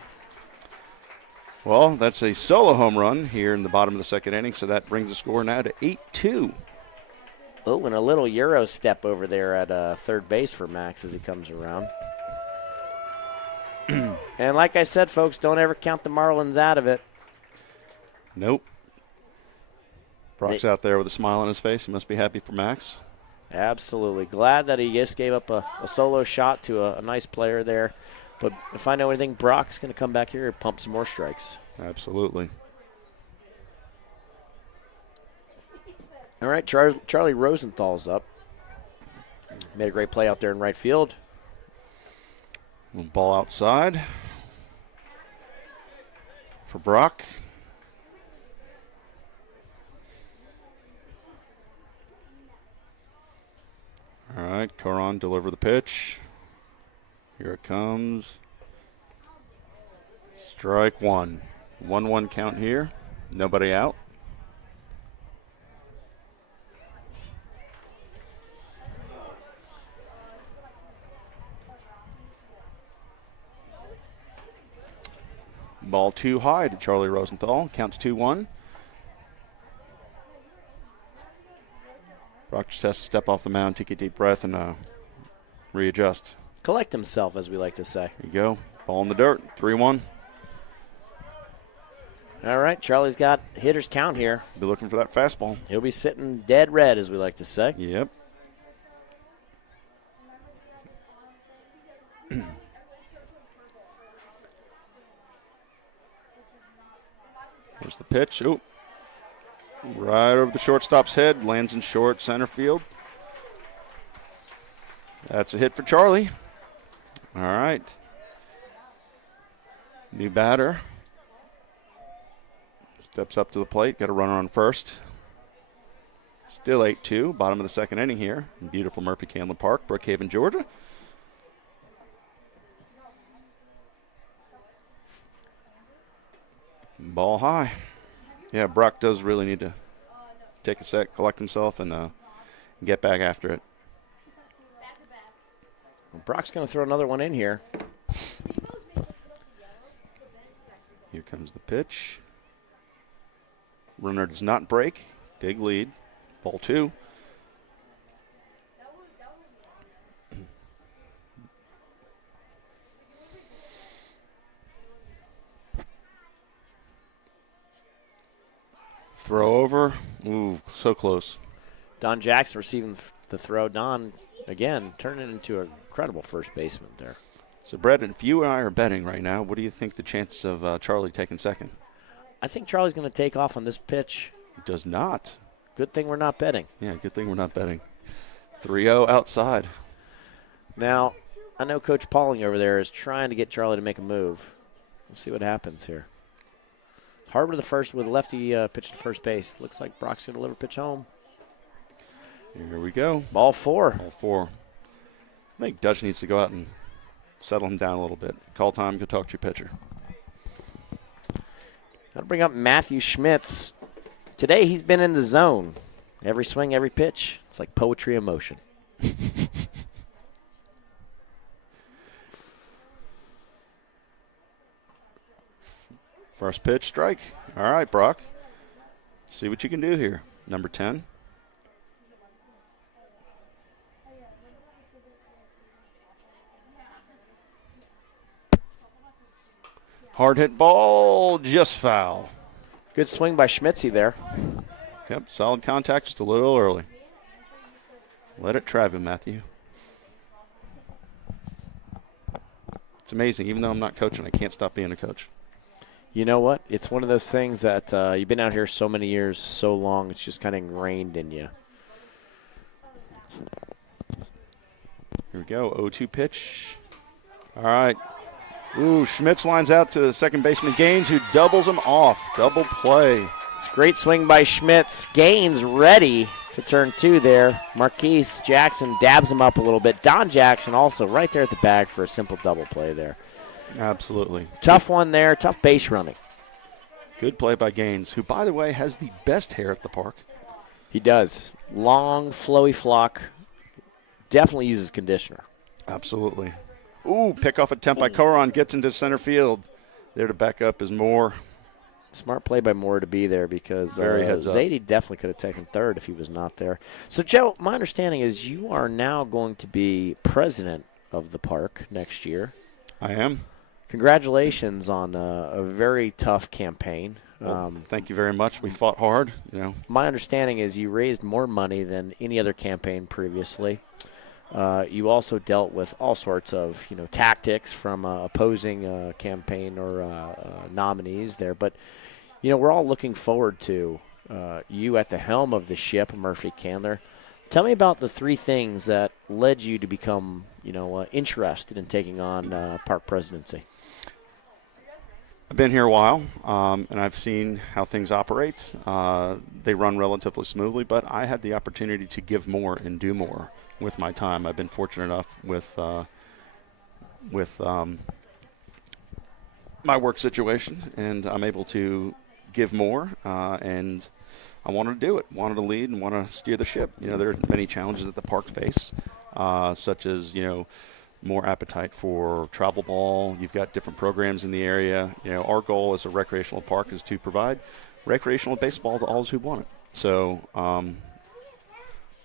Well, that's a solo home run here in the bottom of the second inning, so that brings the score now to 8-2. Oh, and a little Euro step over there at third base for Max as he comes around. And like I said, folks, don't ever count the Marlins out of it. Nope. Brock's out there with a smile on his face. He must be happy for Max. Absolutely. Glad that he just gave up a solo shot to a nice player there. But if I know anything, Brock's going to come back here and pump some more strikes. Absolutely. All right, Charlie Rosenthal's up. Made a great play out there in right field. Ball outside for Brock. All right, Coron deliver the pitch. Here it comes. Strike one. 1-1 count here. Nobody out. Ball too high to Charlie Rosenthal. Counts 2-1. Brock just has to step off the mound, take a deep breath, and readjust. Collect himself, as we like to say. There you go. Ball in the dirt. 3-1. All right, Charlie's got hitter's count here. Be looking for that fastball. He'll be sitting dead red, as we like to say. Yep. There's the pitch. Ooh. Right over the shortstop's head. Lands in short center field. That's a hit for Charlie. All right. New batter. Steps up to the plate. Got a runner on first. Still 8-2. Bottom of the second inning here in beautiful Murphey Candler Park, Brookhaven, Georgia. Ball high. Yeah, Brock does really need to take a sec, collect himself, and get back after it. Well, Brock's going to throw another one in here. Here comes the pitch. Runner does not break. Big lead. Ball 2. Throw over. Ooh, so close. Don Jackson receiving the throw. Don, again, turning into an incredible first baseman there. So, Brett, if you and I are betting right now, what do you think the chances of Charlie taking second? I think Charlie's going to take off on this pitch. Does not. Good thing we're not betting. Yeah, good thing we're not betting. 3-0 outside. Now, I know Coach Pauling over there is trying to get Charlie to make a move. We'll see what happens here. Harbor the first with a lefty pitch to first base. Looks like Brock's going to deliver pitch home. Here we go. Ball 4. Ball 4. I think Dutch needs to go out and settle him down a little bit. Call time, go talk to your pitcher. Got to bring up Matthew Schmitz. Today he's been in the zone. Every swing, every pitch. It's like poetry in motion. First pitch, strike. All right, Brock. See what you can do here. Number 10. Hard hit ball, just foul. Good swing by Schmitzy there. Yep, solid contact, just a little early. Let it travel, Matthew. It's amazing. Even though I'm not coaching, I can't stop being a coach. You know what? It's one of those things that you've been out here so many years, so long, it's just kind of ingrained in you. Here we go, 0-2 pitch. All right. Ooh, Schmitz lines out to the second baseman Gaines, who doubles him off. Double play. It's a great swing by Schmitz. Gaines ready to turn 2 there. Marquise Jackson dabs him up a little bit. Don Jackson also right there at the bag for a simple double play there. Absolutely. Tough one there. Tough base running. Good play by Gaines, who, by the way, has the best hair at the park. He does. Long, flowy flock. Definitely uses conditioner. Absolutely. Ooh, pick off attempt by Coron. Gets into center field. There to back up is Moore. Smart play by Moore to be there because Very heads up. Zadie definitely could have taken third if he was not there. So, Joe, my understanding is you are now going to be president of the park next year. I am. Congratulations on a very tough campaign. Well, thank you very much. We fought hard. My understanding is you raised more money than any other campaign previously. You also dealt with all sorts of tactics from opposing campaign or nominees there. But we're all looking forward to you at the helm of the ship, Murphey Candler. Tell me about the 3 things that led you to become interested in taking on park presidency. I've been here a while, and I've seen how things operate. They run relatively smoothly, but I had the opportunity to give more and do more with my time. I've been fortunate enough with my work situation, and I'm able to give more, and I wanted to do it, wanted to lead, and want to steer the ship. There are many challenges that the park face, such as, more appetite for travel ball. You've got different programs in the area. Our goal as a recreational park is to provide recreational baseball to all those who want it. So,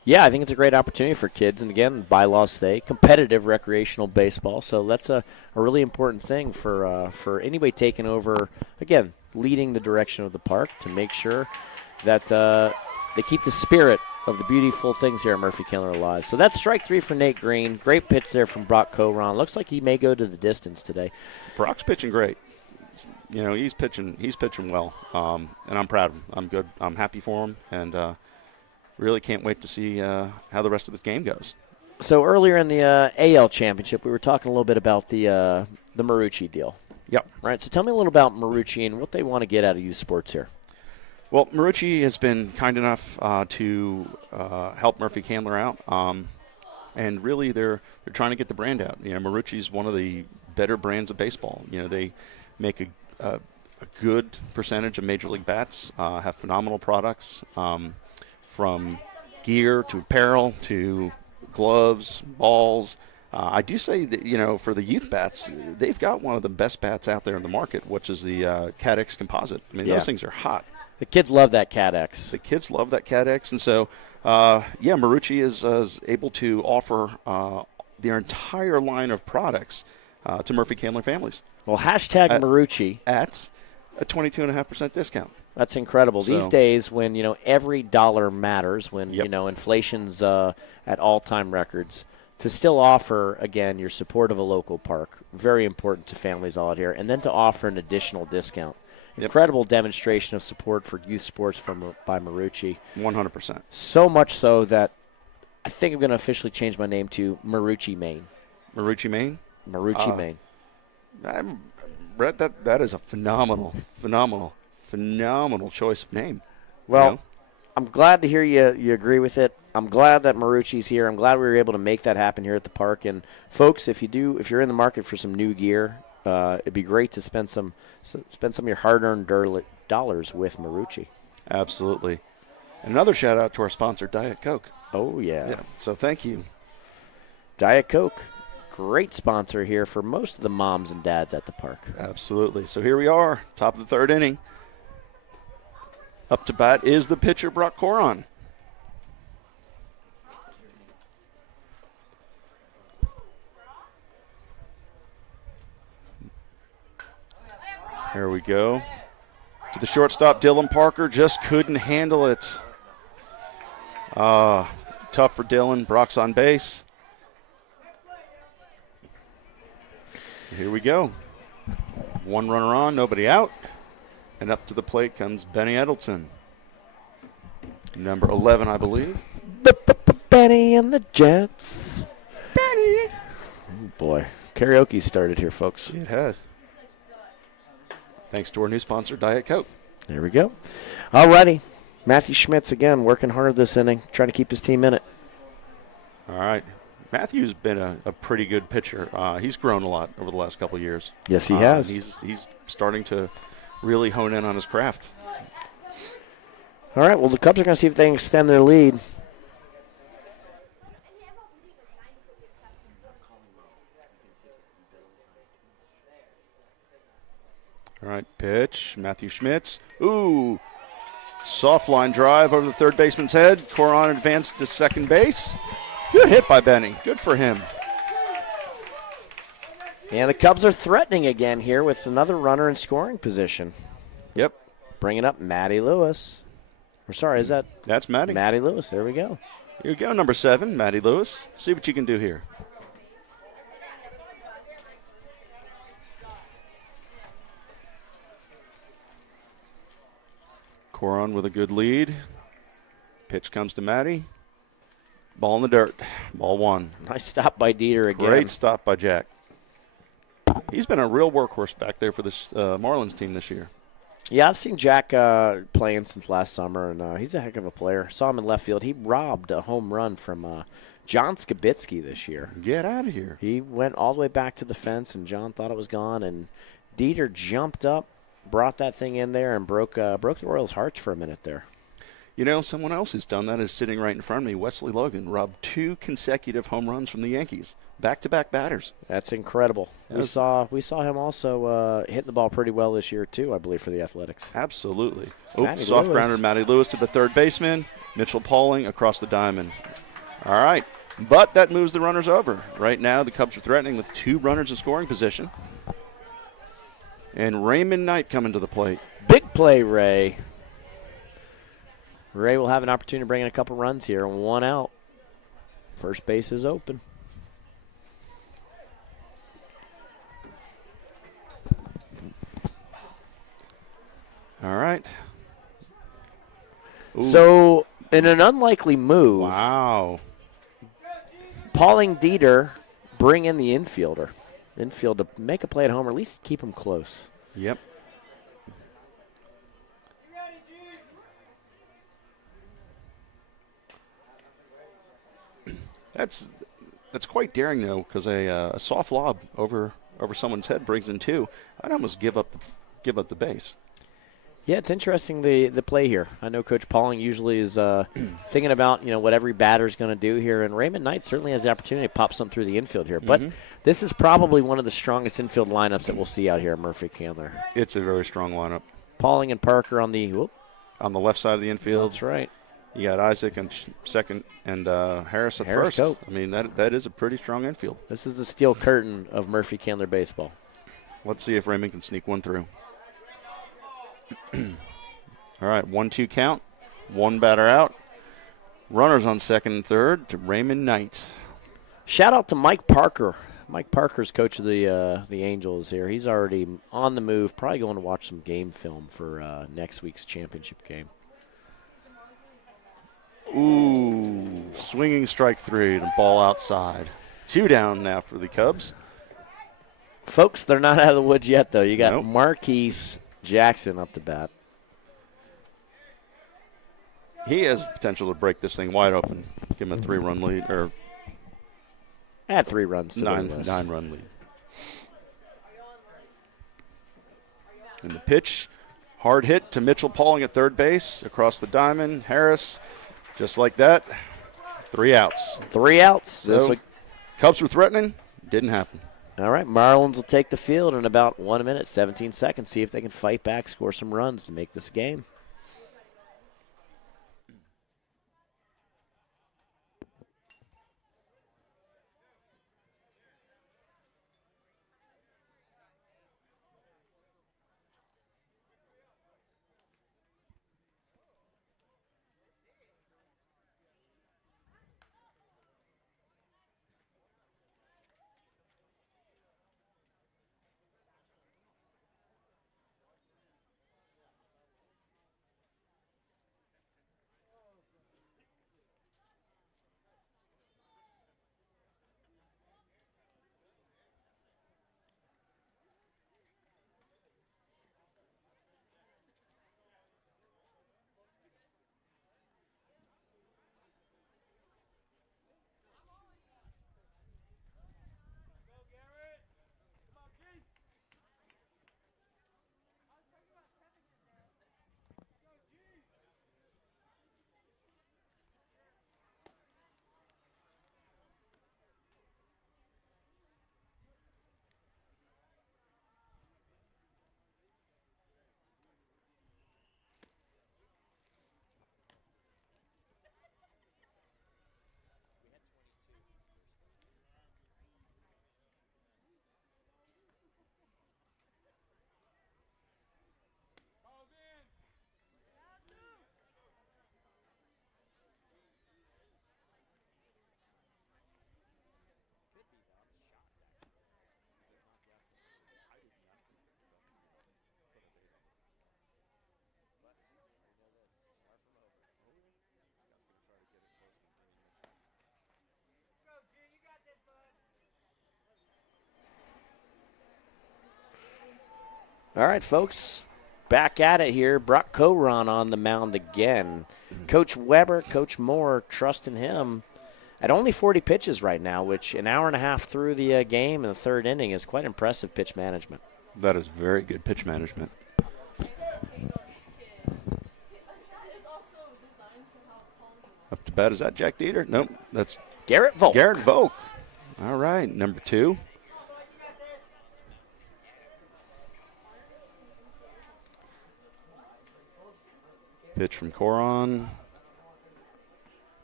yeah, I think it's a great opportunity for kids. And, again, bylaws say competitive recreational baseball. So that's a really important thing for anybody taking over, again, leading the direction of the park to make sure that they keep the spirit of the beautiful things here at Murphey Candler alive. So that's strike 3 for Nate Green. Great pitch there from Brock Coron. Looks like he may go to the distance today. Brock's pitching great. He's pitching well, and I'm proud of him. I'm good. I'm happy for him, and really can't wait to see how the rest of this game goes. So earlier in the AL Championship, we were talking a little bit about the Marucci deal. Yep. Right. So tell me a little about Marucci and what they want to get out of youth sports here. Well, Marucci has been kind enough to help Murphey Candler out, and really they're trying to get the brand out. Marucci is one of the better brands of baseball. They make a good percentage of Major League bats, have phenomenal products, from gear to apparel to gloves, balls. I do say that, for the youth bats, they've got one of the best bats out there in the market, which is the Cat X Composite. I mean, those things are hot. The kids love that Cat X. The kids love that Cat X. And so, Marucci is able to offer their entire line of products to Murphey Candler families. Well, hashtag Marucci. At a 22.5% discount. That's incredible. These days when, every dollar matters, when, Yep. Inflation's at all-time records, to still offer, again, your support of a local park, very important to families all out here, and then to offer an additional discount. Yep. Incredible demonstration of support for youth sports by Marucci. 100%. So much so that I think I'm going to officially change my name to Marucci Maine. Marucci, Maine? Marucci Maine. Brett, that is a phenomenal choice of name. Well, I'm glad to hear you agree with it. I'm glad that Marucci's here. I'm glad we were able to make that happen here at the park. And folks, if you're in the market for some new gear, it'd be great to spend some of your hard-earned dollars with Marucci. Absolutely. And another shout out to our sponsor, Diet Coke. Oh yeah. So thank you. Diet Coke. Great sponsor here for most of the moms and dads at the park. Absolutely. So here we are, top of the third inning. Up to bat is the pitcher, Brock Coron. Here we go. To the shortstop, Dylan Parker just couldn't handle it. Tough for Dylan. Brock's on base. Here we go. One runner on, nobody out. And up to the plate comes Benny Edelson. Number 11, I believe. Benny and the Jets. Benny. Oh boy. Karaoke started here, folks. It has. Thanks to our new sponsor, Diet Coke. There we go. All righty. Matthew Schmitz again working hard this inning, trying to keep his team in it. All right. Matthew's been a pretty good pitcher. He's grown a lot over the last couple of years. Yes, he has. He's starting to really hone in on his craft. All right, well, the Cubs are going to see if they can extend their lead. All right, pitch, Matthew Schmitz. Ooh, soft line drive over the third baseman's head. Coron advanced to second base. Good hit by Benny. Good for him. And the Cubs are threatening again here with another runner in scoring position. Yep. Bringing up Matty Lewis. Or sorry, is that? That's Matty. Matty Lewis. There we go. Here you go, number 7, Matty Lewis. See what you can do here. Coron with a good lead. Pitch comes to Matty. Ball in the dirt. Ball 1. Nice stop by Dieter again. Great stop by Jack. He's been a real workhorse back there for this Marlins team this year. Yeah, I've seen Jack playing since last summer, and he's a heck of a player. Saw him in left field. He robbed a home run from John Skibitsky this year. Get out of here. He went all the way back to the fence, and John thought it was gone, and Dieter jumped up, brought that thing in there, and broke the Royals' hearts for a minute there. You know, someone else who's done that is sitting right in front of me. Wesley Logan robbed 2 consecutive home runs from the Yankees. Back-to-back batters. That's incredible. We saw him also hitting the ball pretty well this year, too, I believe, for the Athletics. Absolutely. Matty Soft Lewis. grounder, Matty Lewis to the third baseman. Mitchell Pauling across the diamond. All right. But that moves the runners over. Right now, the Cubs are threatening with 2 runners in scoring position. And Raymond Knight coming to the plate. Big play, Ray. Ray will have an opportunity to bring in a couple runs here. 1 out. First base is open. All right. Ooh. So, in an unlikely move, Wow. Pauling Dieter bring in the infield to make a play at home, or at least keep him close. Yep. That's quite daring, though, because a soft lob over someone's head brings in 2. I'd almost give up the base. Yeah, it's interesting the play here. I know Coach Pauling usually is thinking about what every batter's going to do here, and Raymond Knight certainly has the opportunity to pop something through the infield here. But this is probably one of the strongest infield lineups that we'll see out here at Murphey Candler. It's a very strong lineup. Pauling and Parker on the left side of the infield. That's right. You got Isaac on second and Harris at first. Cope. I mean, that is a pretty strong infield. This is the steel curtain of Murphey Candler baseball. Let's see if Raymond can sneak one through. All right, 1-2 count. 1 batter out. Runners on second and third to Raymond Knight. Shout out to Mike Parker. Mike Parker's coach of the Angels here. He's already on the move, probably going to watch some game film for next week's championship game. Ooh, swinging strike 3 and ball outside. 2 down now for the Cubs. Folks, they're not out of the woods yet, though. You got Nope. Marquise Jackson up to bat. He has the potential to break this thing wide open. Give him a 3-run lead, or Add 3 runs to the list. 9-run lead. And the pitch, hard hit to Mitchell Pauling at third base, across the diamond. Harris, just like that, 3 outs. 3 outs. So Cubs were threatening. Didn't happen. All right, Marlins will take the field in about 1 minute, 17 seconds. See if they can fight back, score some runs to make this a game. All right, folks, back at it here. Brock Coron on the mound again. Coach Weber, Coach Moore, trusting him at only 40 pitches right now, which an hour and a half through the game in the third inning is quite impressive pitch management. That is very good pitch management. Up to bat, is that Jack Dieter? Nope, that's Garrett Volk. Garrett Volk. All right, number 2. Pitch from Coron.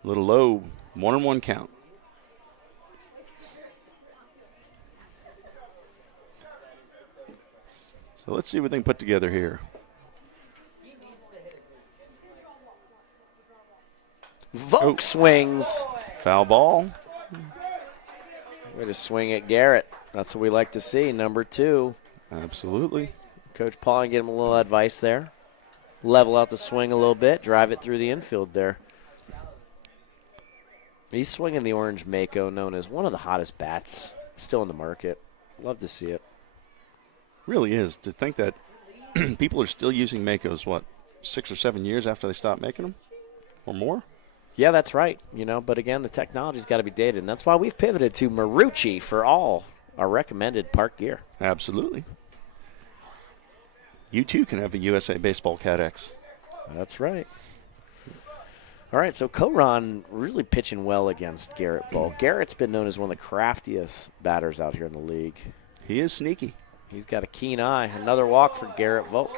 A little low. 1-1 count. So let's see what they can put together here. Volk swings. Foul ball. Way to swing at Garrett. That's what we like to see, number 2. Absolutely. Coach Paul and get him a little advice there. Level out the swing a little bit, drive it through the infield there. He's swinging the orange Mako, known as one of the hottest bats still in the market. Love to see it. Really is. To think that people are still using Makos, 6 or 7 years after they stopped making them or more? Yeah, that's right. But again, the technology's got to be dated, and that's why we've pivoted to Marucci for all our recommended park gear. Absolutely. You too can have a USA Baseball Cat X. That's right. All right, so Coron really pitching well against Garrett Volk. Garrett's been known as one of the craftiest batters out here in the league. He is sneaky. He's got a keen eye. Another walk for Garrett Volk.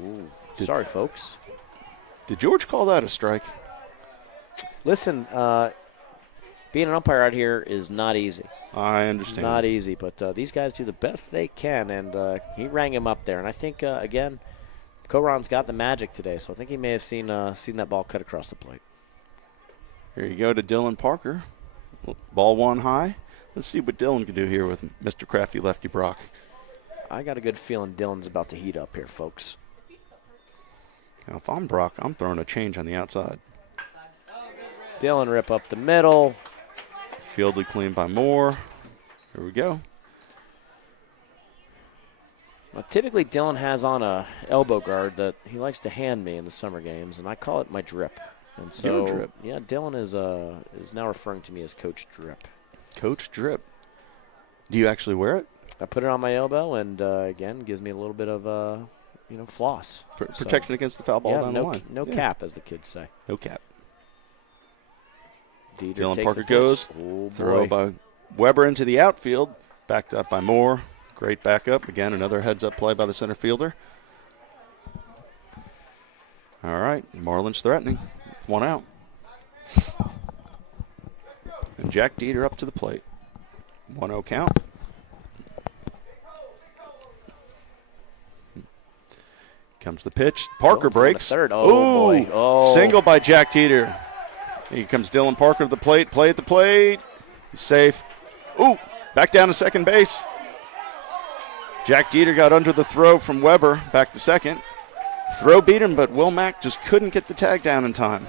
Ooh, sorry, folks. Did George call that a strike? Listen, being an umpire out here is not easy. I understand. Not easy, but these guys do the best they can, and he rang him up there. And I think, again, Coron's got the magic today, so I think he may have seen that ball cut across the plate. Here you go to Dylan Parker. Ball 1 high. Let's see what Dylan can do here with Mr. Crafty Lefty Brock. I got a good feeling Dylan's about to heat up here, folks. Now, if I'm Brock, I'm throwing a change on the outside. Dylan rip up the middle. Fielded clean by Moore. Here we go. Well, typically, Dylan has on a elbow guard that he likes to hand me in the summer games, and I call it my drip. And so, Your drip. Yeah, Dylan is now referring to me as Coach Drip. Coach Drip. Do you actually wear it? I put it on my elbow, and again, gives me a little bit of floss. Protection against the foul ball down the line. No cap, as the kids say. No cap. Dieter Dylan takes Parker the pitch. goes. Oh, Throw boy. by Weber into the outfield, backed up by Moore. Great backup. Again, another heads-up play by the center fielder. All right, Marlins threatening. 1 out. And Jack Dieter up to the plate. 1-0 count. Comes the pitch. Parker breaks. Third. Oh, boy. Oh. Single by Jack Dieter. Here comes Dylan Parker to the plate. Play at the plate. He's safe. Ooh, back down to second base. Jack Dieter got under the throw from Weber. Back to second. Throw beat him, but Will Mack just couldn't get the tag down in time.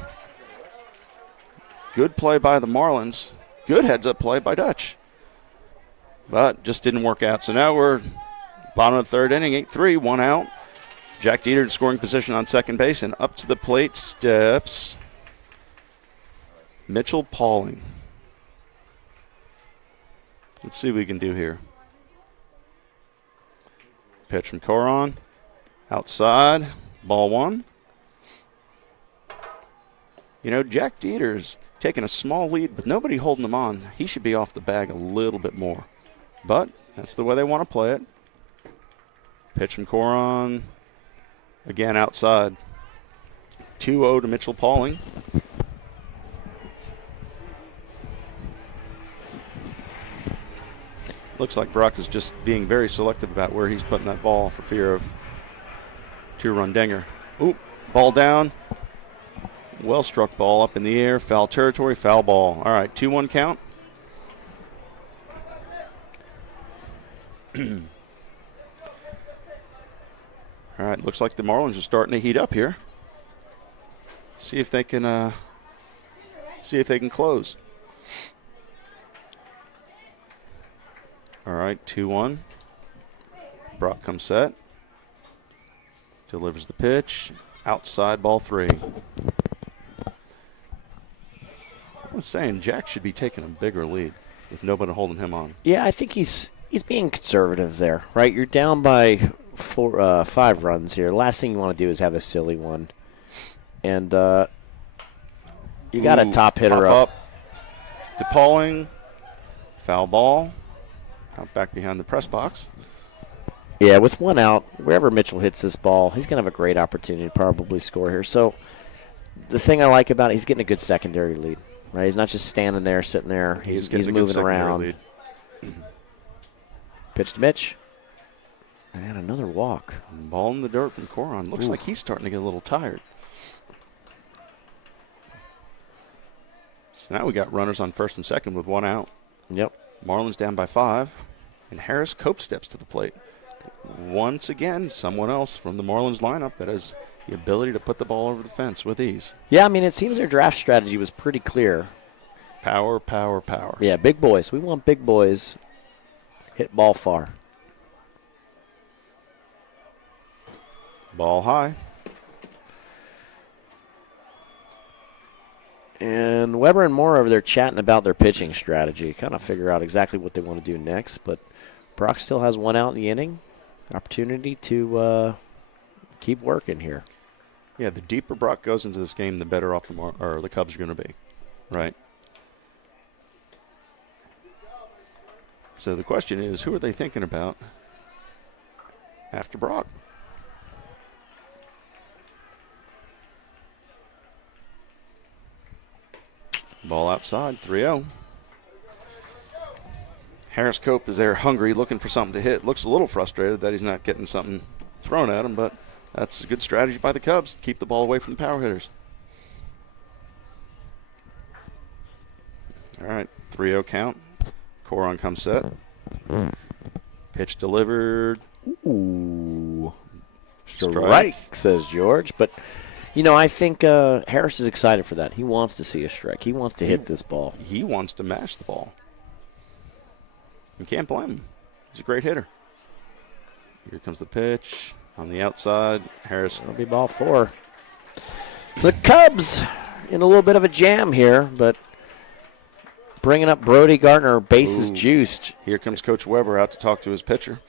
Good play by the Marlins. Good heads-up play by Dutch. But just didn't work out. So now we're bottom of the third inning, 8-3, 1 out. Jack Dieter in scoring position on second base, and up to the plate steps Mitchell Pauling. Let's see what we can do here. Pitch from Coron. Outside. Ball 1. You know, Jack Dieter's taking a small lead with nobody holding him on. He should be off the bag a little bit more. But that's the way they want to play it. Pitch from Coron. Again, outside. 2-0 to Mitchell Pauling. Looks like Brock is just being very selective about where he's putting that ball for fear of 2-run dinger. Ooh, ball down. Well struck ball up in the air. Foul territory, foul ball. All right, 2-1 count. All right, looks like the Marlins are starting to heat up here. See if they can close. All right, 2-1. Brock comes set. Delivers the pitch. Outside, ball 3. I was saying Jack should be taking a bigger lead with nobody holding him on. Yeah, I think he's being conservative there, right? You're down by 5 runs here. Last thing you want to do is have a silly one. And you got a top hitter up. To Pauling. Foul ball. Out back behind the press box. Yeah, with 1 out, wherever Mitchell hits this ball, he's going to have a great opportunity to probably score here. So the thing I like about it, he's getting a good secondary lead, right? He's not just standing there, sitting there. He's moving around. Lead. Pitch to Mitch. And another walk. Ball in the dirt from Coron. Looks like he's starting to get a little tired. So now we got runners on first and second with 1 out. Yep. Marlins down by 5. And Harris Cope steps to the plate. Once again, someone else from the Marlins lineup that has the ability to put the ball over the fence with ease. Yeah, I mean, it seems their draft strategy was pretty clear. Power, power, power. Yeah, big boys. We want big boys. Hit ball far. Ball high. And Weber and Moore over there chatting about their pitching strategy. Kind of figure out exactly what they want to do next. But Brock still has 1 out in the inning. Opportunity to keep working here. Yeah, the deeper Brock goes into this game, the better off the Cubs are going to be. Right? So the question is, who are they thinking about after Brock? Ball outside, 3-0. Harris Cope is there hungry, looking for something to hit. Looks a little frustrated that he's not getting something thrown at him, but that's a good strategy by the Cubs. Keep the ball away from the power hitters. All right, 3-0 count. Coron comes set. Pitch delivered. Ooh. Strike, says George. But, you know, I think Harris is excited for that. He wants to see a strike. He wants to hit this ball. He wants to mash the ball. You can't blame him. He's a great hitter. Here comes the pitch on the outside. Harris. It'll be ball 4. So the Cubs in a little bit of a jam here, but bringing up Brody Gardner, bases juiced. Here comes Coach Weber out to talk to his pitcher.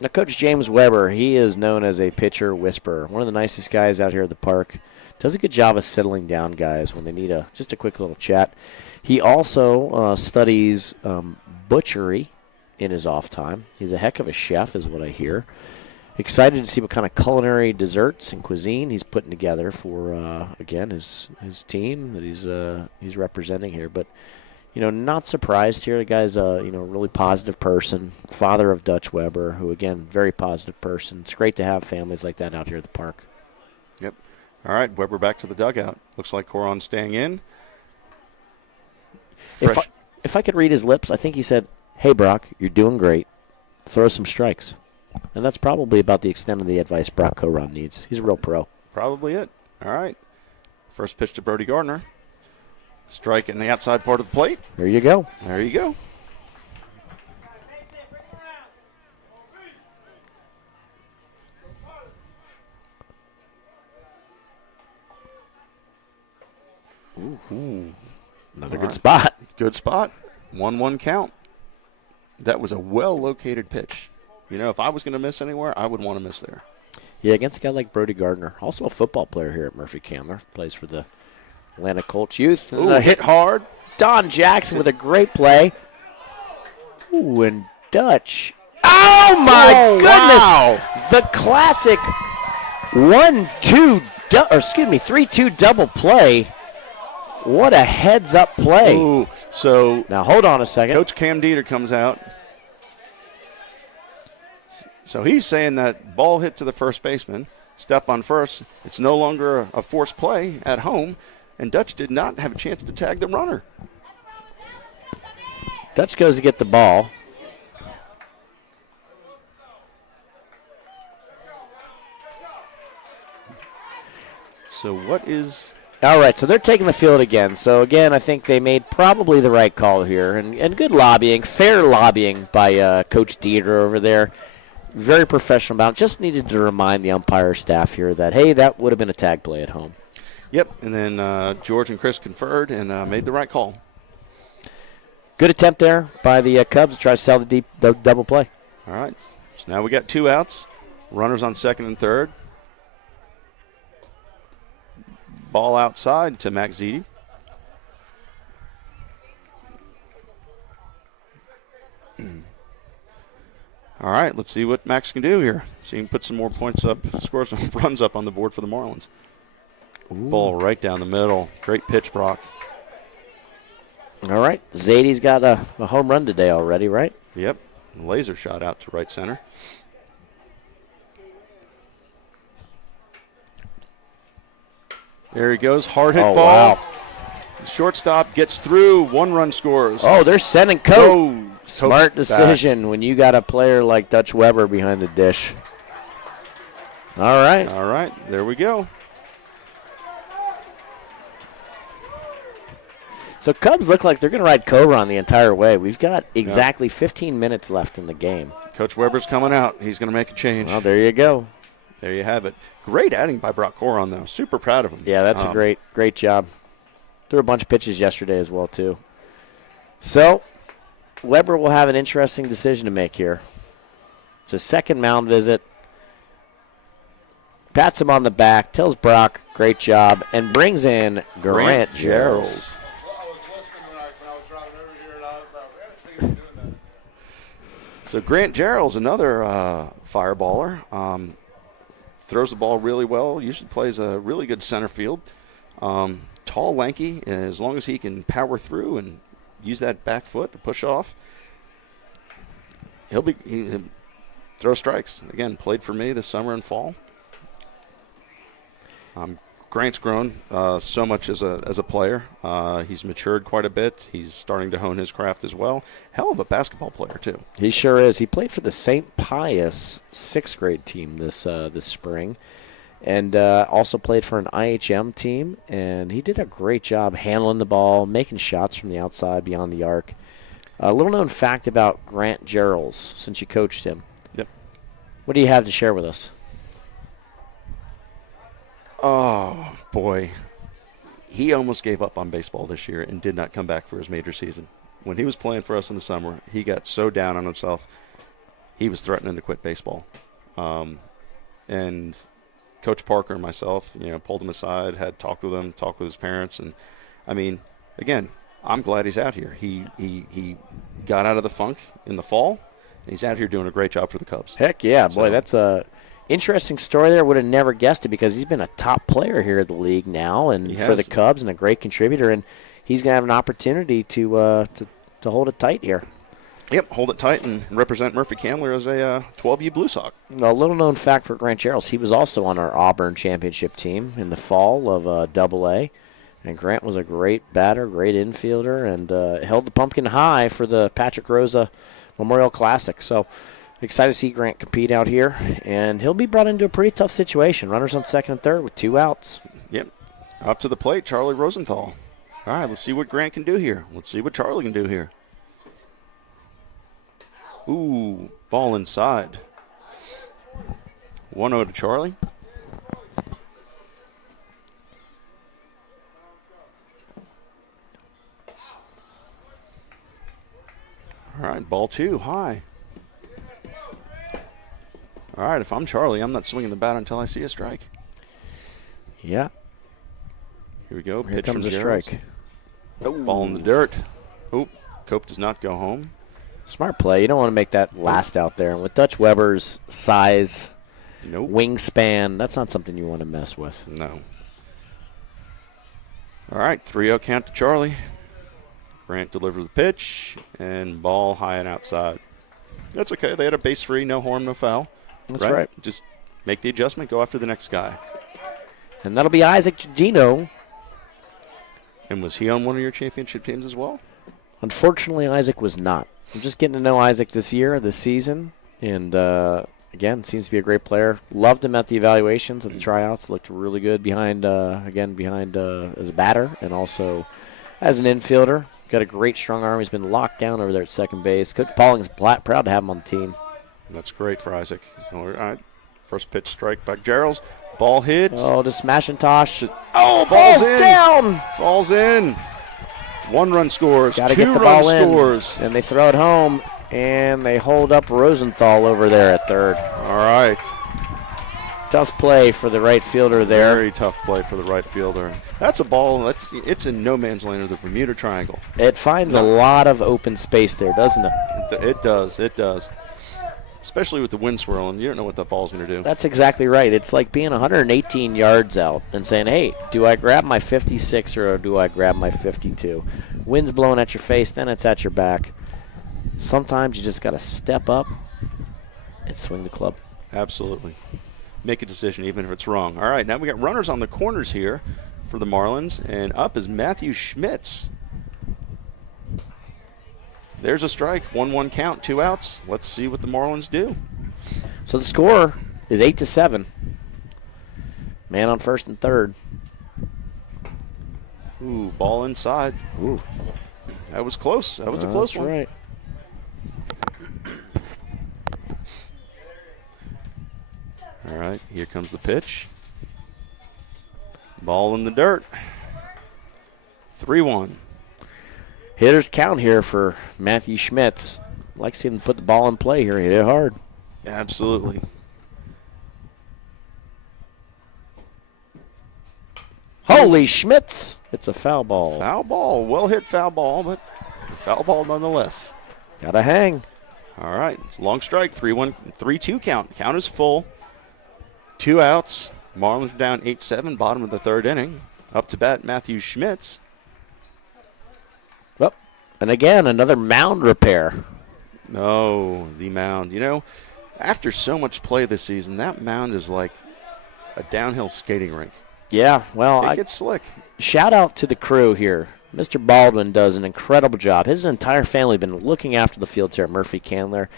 Now, Coach James Weber, he is known as a pitcher whisperer. One of the nicest guys out here at the park. Does a good job of settling down guys when they need just a quick little chat. He also studies butchery in his off time. He's a heck of a chef, is what I hear. Excited to see what kind of culinary desserts and cuisine he's putting together for, again, his team that he's representing here. But, not surprised here. The guy's a really positive person, father of Dutch Weber, who, again, very positive person. It's great to have families like that out here at the park. Yep. All right, Weber back to the dugout. Looks like Coron staying in. If I could read his lips, I think he said, "Hey, Brock, you're doing great. Throw some strikes." And that's probably about the extent of the advice Brock Coron needs. He's a real pro. Probably it. All right. First pitch to Brody Gardner. Strike in the outside part of the plate. There you go. There you go. Ooh. Another good spot. Good spot. 1-1 count. That was a well-located pitch. If I was going to miss anywhere, I would want to miss there. Yeah, against a guy like Brody Gardner. Also a football player here at Murphey Candler. Plays for the Atlanta Colts youth. Ooh, hit hard. Don Jackson with a great play. Ooh, and Dutch. Oh, my goodness. Wow. The classic 3-2 double play. What a heads-up play. Ooh, so now, hold on a second. Coach Cam Dieter comes out. So he's saying that ball hit to the first baseman, step on first. It's no longer a forced play at home, and Dutch did not have a chance to tag the runner. Dutch goes to get the ball. So what is... All right, so they're taking the field again. So, again, I think they made probably the right call here. And good lobbying, fair lobbying by Coach Dieter over there. Very professional about it. Just needed to remind the umpire staff here that, hey, that would have been a tag play at home. Yep, and then George and Chris conferred and made the right call. Good attempt there by the Cubs to try to sell the double play. All right, so now we got 2 outs. Runners on second and third. Ball outside to Max Ziti. All right, let's see what Max can do here. See him put some more points up, score some runs up on the board for the Marlins. Ooh. Ball right down the middle. Great pitch, Brock. All right, Zadie's got a home run today already, right? Yep, laser shot out to right center. There he goes, hard hit ball. Wow. Shortstop gets through, 1-run scores. Oh, they're sending Coach. Smart Coach's decision back. when you got a player like Dutch Weber behind the dish. All right. All right, there we go. So Cubs look like they're going to ride Coron the entire way. We've got exactly 15 minutes left in the game. Coach Weber's coming out. He's going to make a change. Well, there you go. There you have it. Great adding by Brock Coron, though. Super proud of him. Yeah, that's a great job. Threw a bunch of pitches yesterday as well, too. So Weber will have an interesting decision to make here. It's a second mound visit. Pats him on the back, tells Brock, great job, and brings in Grant Gerald. So Grant Gerald's another fireballer. Throws the ball really well. Usually plays a really good center field. Tall, lanky, as long as he can power through and use that back foot to push off, he'll throw strikes. Again, played for me this summer and fall. Grant's grown so much as a player. He's matured quite a bit. He's starting to hone his craft as well. Hell of a basketball player, too. He sure is. He played for the St. Pius 6th grade team this spring, and also played for an IHM team. And he did a great job handling the ball, making shots from the outside beyond the arc. A little-known fact about Grant Geralds, since you coached him. Yep. What do you have to share with us? Oh, boy. He almost gave up on baseball this year and did not come back for his major season. When he was playing for us in the summer, he got so down on himself. he was threatening to quit baseball. And Coach Parker and myself, pulled him aside, had talked with him, talked with his parents. And, I mean, again, I'm glad he's out here. He got out of the funk in the fall, and he's out here doing a great job for the Cubs. Heck yeah, boy, that's a interesting story there. Would have never guessed it because he's been a top player here at the league now and for the Cubs and a great contributor. And he's going to have an opportunity to hold it tight here. Yep, hold it tight and represent Murphey Candler as a 12U Blue Sox. A little-known fact for Grant Charles, he was also on our Auburn championship team in the fall of Double-A. And Grant was a great batter, great infielder, and held the pumpkin high for the Patrick Rosa Memorial Classic. So excited to see Grant compete out here. And he'll be brought into a pretty tough situation. Runners on second and third with 2 outs. Yep, up to the plate, Charlie Rosenthal. All right, let's see what Grant can do here. Let's see what Charlie can do here. Ooh, ball inside. 1-0 to Charlie. All right, ball 2, high. All right, if I'm Charlie, I'm not swinging the bat until I see a strike. Yeah. Here we go. Here Pitch comes from a Gerald. strike. Ball in the dirt. Oh, Cope does not go home. Smart play. You don't want to make that last out there. And with Dutch Weber's size, wingspan, that's not something you want to mess with. No. All right, 3-0 count to Charlie. Grant delivers the pitch, and ball high and outside. That's okay. They had a base free, no harm, no foul. That's right. Just make the adjustment, go after the next guy. And that'll be Isaac Gino. And was he on one of your championship teams as well? Unfortunately, Isaac was not. I'm just getting to know Isaac this season, and again, seems to be a great player. Loved him at the evaluations, at the tryouts. Looked really good behind as a batter and also as an infielder. Got a great strong arm. He's been locked down over there at second base. Coach Pauling's proud to have him on the team. That's great for Isaac. All right, first pitch strike by Gerald. Ball hits. Oh, just smash and tosh. Oh, falls down. Falls in. 1 run scores. Got to 2 get the run ball scores. in. And they throw it home, and they hold up Rosenthal over there at third. All right. Tough play for the right fielder there. Very tough play for the right fielder. That's a ball. It's in no man's land of the Bermuda Triangle. It finds a lot of open space there, doesn't it? It does. It does. Especially with the wind swirling. You don't know what that ball's going to do. That's exactly right. It's like being 118 yards out and saying, hey, do I grab my 56 or do I grab my 52? Wind's blowing at your face, then it's at your back. Sometimes you just got to step up and swing the club. Absolutely. Make a decision even if it's wrong. All right, now we got runners on the corners here for the Marlins, and up is Matthew Schmitz. There's a strike, 1-1 count, 2 outs. Let's see what the Marlins do. So the score is 8-7. Man on first and third. Ooh, ball inside. Ooh. That was close. That was a close one. That's right. All right, here comes the pitch. Ball in the dirt. 3-1. Hitters count here for Matthew Schmitz. Like to see him put the ball in play here. Hit it hard. Absolutely. Holy Schmitz. It's a foul ball. Foul ball. Well hit foul ball, but foul ball nonetheless. Gotta hang. All right, it's a long strike. 3-1, 3-2 count. Count is full. 2 outs. Marlins are down 8-7, bottom of the third inning. Up to bat, Matthew Schmitz. Well, and again, another mound repair. No, the mound. You know, after so much play this season, that mound is like a downhill skating rink. Yeah, well, It gets slick. Shout out to the crew here. Mr. Baldwin does an incredible job. His entire family have been looking after the fields here at Murphey Candler.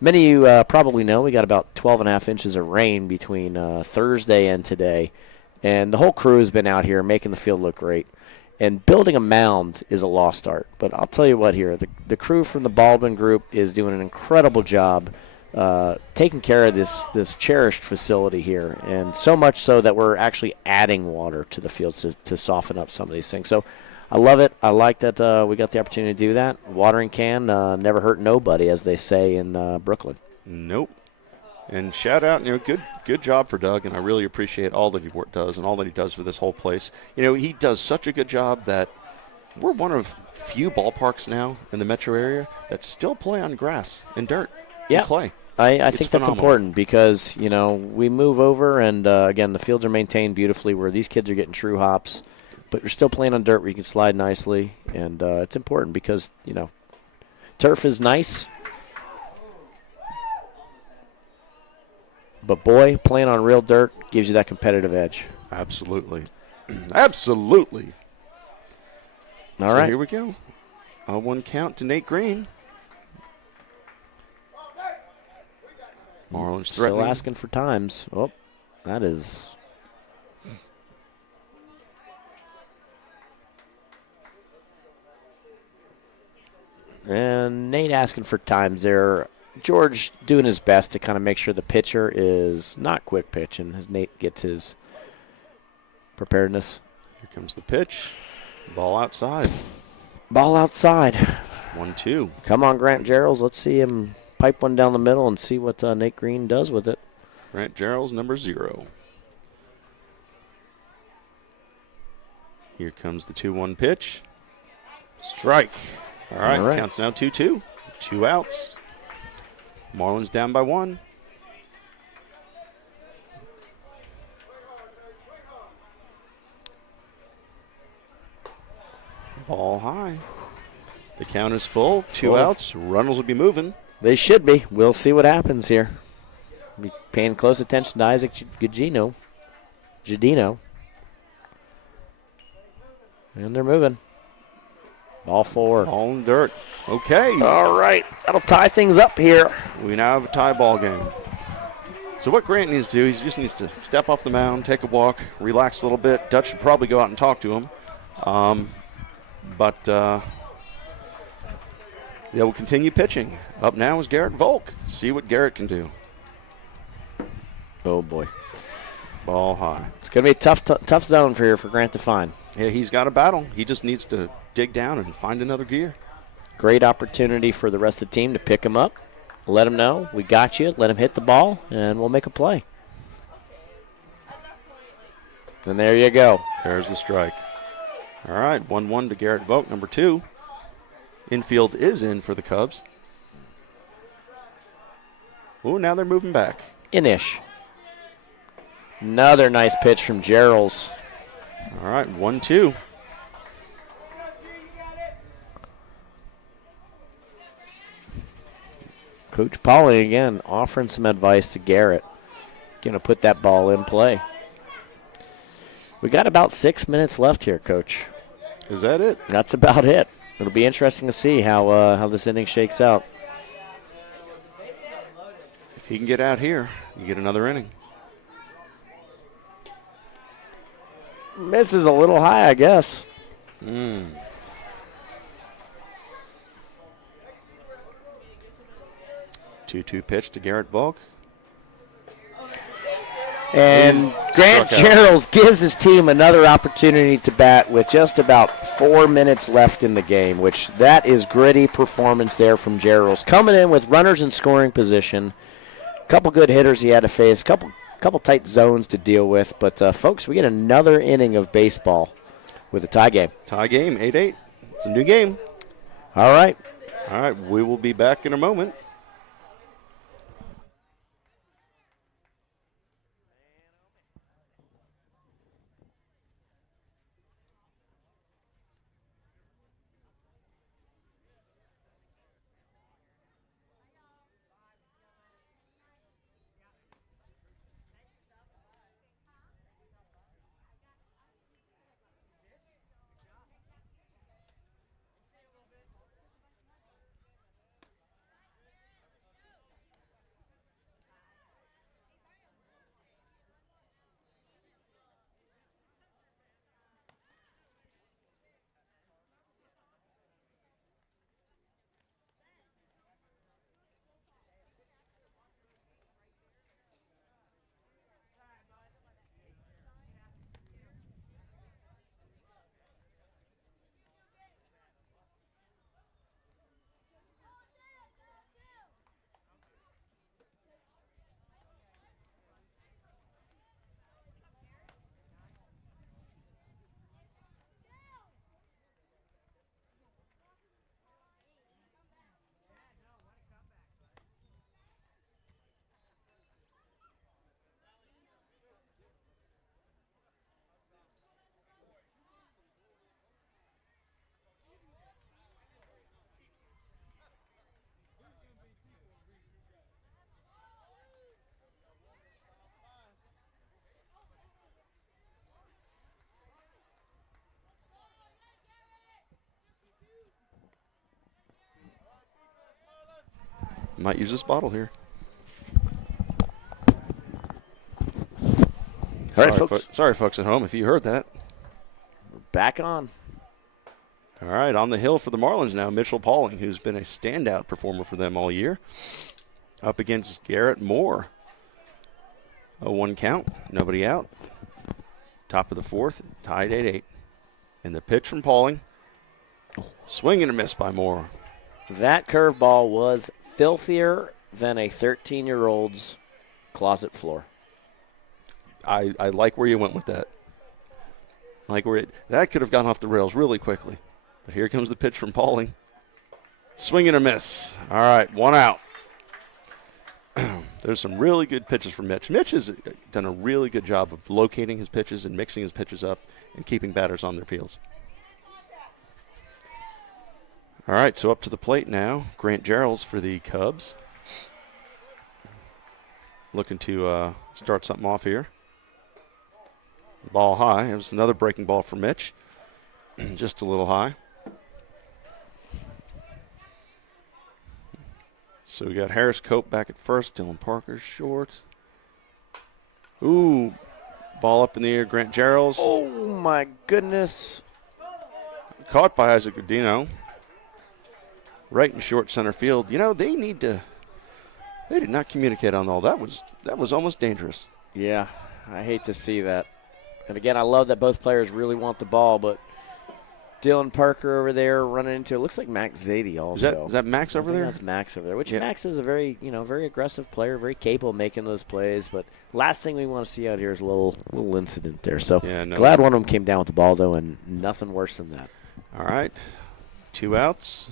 Many of you probably know we got about 12.5 inches of rain between Thursday and today. And the whole crew has been out here making the field look great. And building a mound is a lost art. But I'll tell you what here, the crew from the Baldwin Group is doing an incredible job taking care of this cherished facility here. And so much so that we're actually adding water to the fields to soften up some of these things. So I love it. I like that we got the opportunity to do that. Watering can never hurt nobody, as they say in Brooklyn. Nope. And shout out, good job for Doug, and I really appreciate all that he does and all that he does for this whole place. He does such a good job that we're one of few ballparks now in the metro area that still play on grass and dirt and clay. I think that's important because, we move over and, again, the fields are maintained beautifully where these kids are getting true hops, but you're still playing on dirt where you can slide nicely, and it's important because, turf is nice. But, boy, playing on real dirt gives you that competitive edge. Absolutely. Absolutely. All right. Here we go. A 1 count to Nate Green. Marlins threatening. Still asking for times. Oh, that is. And Nate asking for times there. George doing his best to kind of make sure the pitcher is not quick pitching as Nate gets his preparedness. Here comes the pitch. Ball outside. Ball outside. 1-2. Come on, Grant Gerald. Let's see him pipe one down the middle and see what Nate Green does with it. Grant Gerald's number 0. Here comes the 2-1 pitch. Strike. All right. Counts now 2-2. 2 outs. Marlins down by 1. Ball high. The count is full. 2 outs. Runners will be moving. They should be. We'll see what happens here. Be paying close attention to Isaac Giardino. And they're moving. Ball forward. All in dirt. Okay. All right. That'll tie things up here. We now have a tie ball game. So what Grant needs to do, he just needs to step off the mound, take a walk, relax a little bit. Dutch should probably go out and talk to him. But they will continue pitching. Up now is Garrett Volk. See what Garrett can do. Oh, boy. Ball high. It's going to be a tough zone for Grant to find. Yeah, he's got a battle. He just needs to dig down and find another gear. Great opportunity for the rest of the team to pick him up, let him know we got you, let him hit the ball, and we'll make a play. And there you go. There's the strike. All right, 1-1 to Garrett Volk, number 2. Infield is in for the Cubs. Oh, now they're moving back. Inish. Another nice pitch from Gerald's. All right, 1-2. Coach Pauly again offering some advice to Garrett. Going to put that ball in play. We got about 6 minutes left here, Coach. Is that it? That's about it. It'll be interesting to see how this inning shakes out. If he can get out here, you get another inning. Misses a little high, I guess. 2-2 pitch to Garrett Volk. And Grant Gerald gives his team another opportunity to bat with just about 4 minutes left in the game, which that is gritty performance there from Gerald. Coming in with runners in scoring position. A couple good hitters he had to face, couple tight zones to deal with. But, folks, we get another inning of baseball with a tie game. Tie game, 8-8. It's a new game. All right. All right, we will be back in a moment. Might use this bottle here. All right, folks. Sorry, folks at home, if you heard that. We're back on. All right, on the hill for the Marlins now, Mitchell Pauling, who's been a standout performer for them all year, up against Garrett Moore. A 1 count, nobody out. Top of the 4th, tied 8-8. And the pitch from Pauling, swing and a miss by Moore. That curveball was filthier than a 13-year-old's closet floor. I like where you went with that. That could have gone off the rails really quickly. But here comes the pitch from Pauling. Swing and a miss. All right, 1 out. There's some really good pitches from Mitch. Mitch has done a really good job of locating his pitches and mixing his pitches up and keeping batters on their fields. All right, so up to the plate now, Grant Geralds for the Cubs. Looking to start something off here. Ball high. It was another breaking ball for Mitch. Just a little high. So we got Harris Cope back at first. Dylan Parker short. Ooh, ball up in the air. Grant Geralds. Oh, my goodness. Caught by Isaac Godino. Right in short center field. You know, they did not communicate on all. That was almost dangerous. Yeah, I hate to see that. And again, I love that both players really want the ball, but Dylan Parker over there running into it looks like Max Zadie also. Is that Max over there? That's Max over there. Which Max is a very aggressive player, very capable of making those plays. But last thing we want to see out here is a little incident there. So glad one of them came down with the ball though, and nothing worse than that. All right, 2 outs.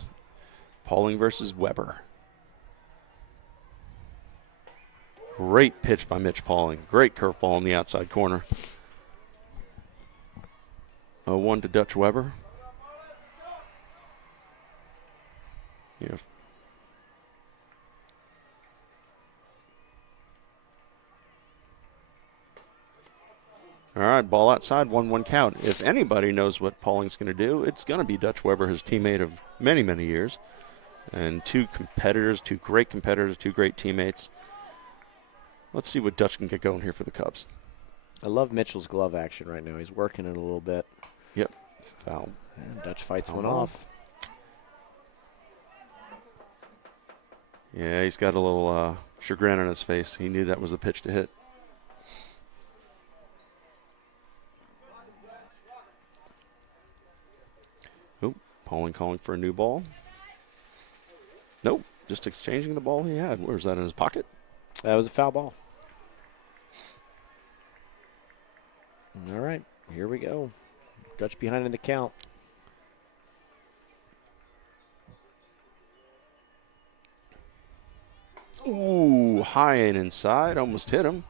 Pauling versus Weber. Great pitch by Mitch Pauling. Great curveball in the outside corner. 0-1 to Dutch Weber. Yeah. All right, ball outside, 1-1 count. If anybody knows what Pauling's going to do, it's going to be Dutch Weber, his teammate of many, many years. And 2 great competitors, 2 great teammates. Let's see what Dutch can get going here for the Cubs. I love Mitchell's glove action right now. He's working it a little bit. Yep. Foul. And Dutch fights one off. Yeah, he's got a little chagrin on his face. He knew that was the pitch to hit. Oh, Pauling calling for a new ball. Nope, just exchanging the ball he had. Where's that in his pocket? That was a foul ball. All right, here we go. Dutch behind in the count. Ooh, high and inside, almost hit him.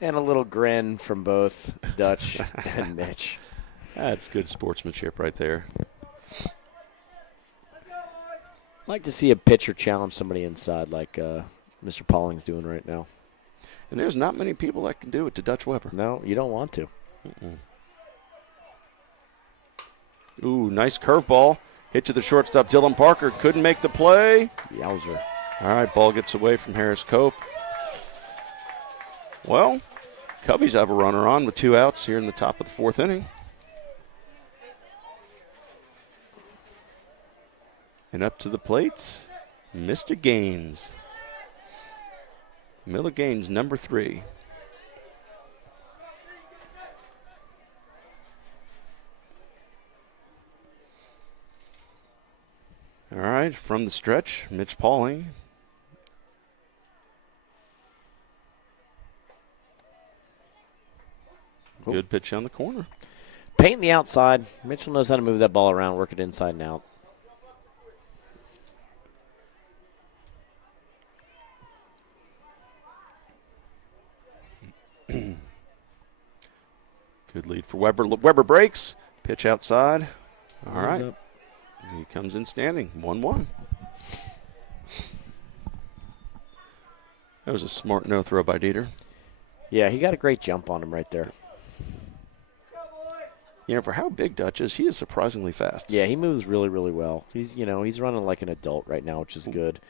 And a little grin from both Dutch and Mitch. That's good sportsmanship right there. I'd like to see a pitcher challenge somebody inside like Mr. Pauling's doing right now. And there's not many people that can do it to Dutch Weber. No, you don't want to. Ooh, nice curveball. Hit to the shortstop. Dylan Parker couldn't make the play. Yowzer. All right, ball gets away from Harris Cope. Well, Cubbies have a runner on with 2 outs here in the top of the 4th inning. And up to the plate, Mr. Gaines. Miller Gaines, number 3. All right, from the stretch, Mitch Pauling. Good pitch on the corner. Painting the outside. Mitchell knows how to move that ball around, work it inside and out. Good lead for Weber. Weber breaks. Pitch outside. All right. Up. He comes in standing. 1-1. That was a smart no throw by Dieter. Yeah, he got a great jump on him right there. You know, for how big Dutch is, he is surprisingly fast. Yeah, he moves really, really well. He's running like an adult right now, which is good.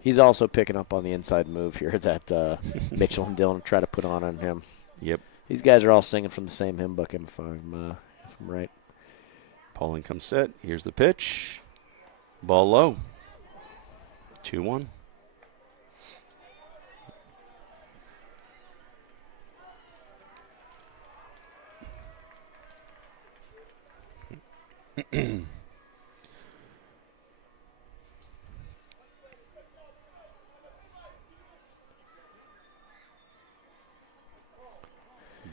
He's also picking up on the inside move here that Mitchell and Dylan try to put on him. Yep. These guys are all singing from the same hymn book, if I'm right. Pauling comes set. Here's the pitch. Ball low. 2-1.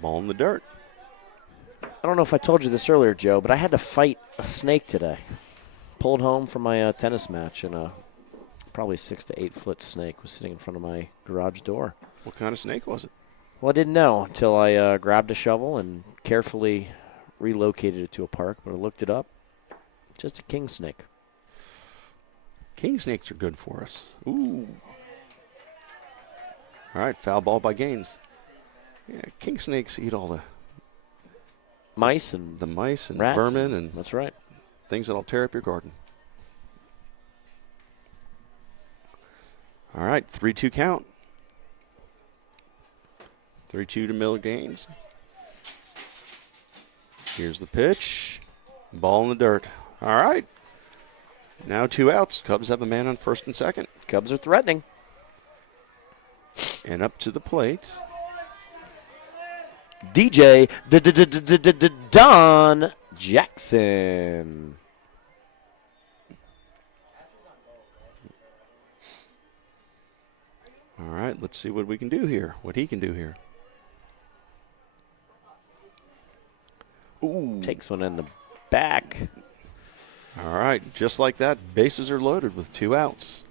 Ball in the dirt. I don't know if I told you this earlier, Joe, but I had to fight a snake today. Pulled home from my tennis match, and a probably 6 to 8 foot snake was sitting in front of my garage door. What kind of snake was it? Well, I didn't know until I grabbed a shovel and carefully relocated it to a park, but I looked it up. Just a king snake. King snakes are good for us. Ooh. All right, foul ball by Gaines. Yeah, king snakes eat all the Mice and mice and rats vermin and that's right. things that'll tear up your garden. All right, 3-2 count. 3-2 to Miller Gaines. Here's the pitch. Ball in the dirt. All right. Now 2 outs. Cubs have a man on first and second. Cubs are threatening. And up to the plate. DJ Don Jackson. All right, let's see what we can do here, what he can do here. Ooh. Takes one in the back. All right, just like that, bases are loaded with 2 outs.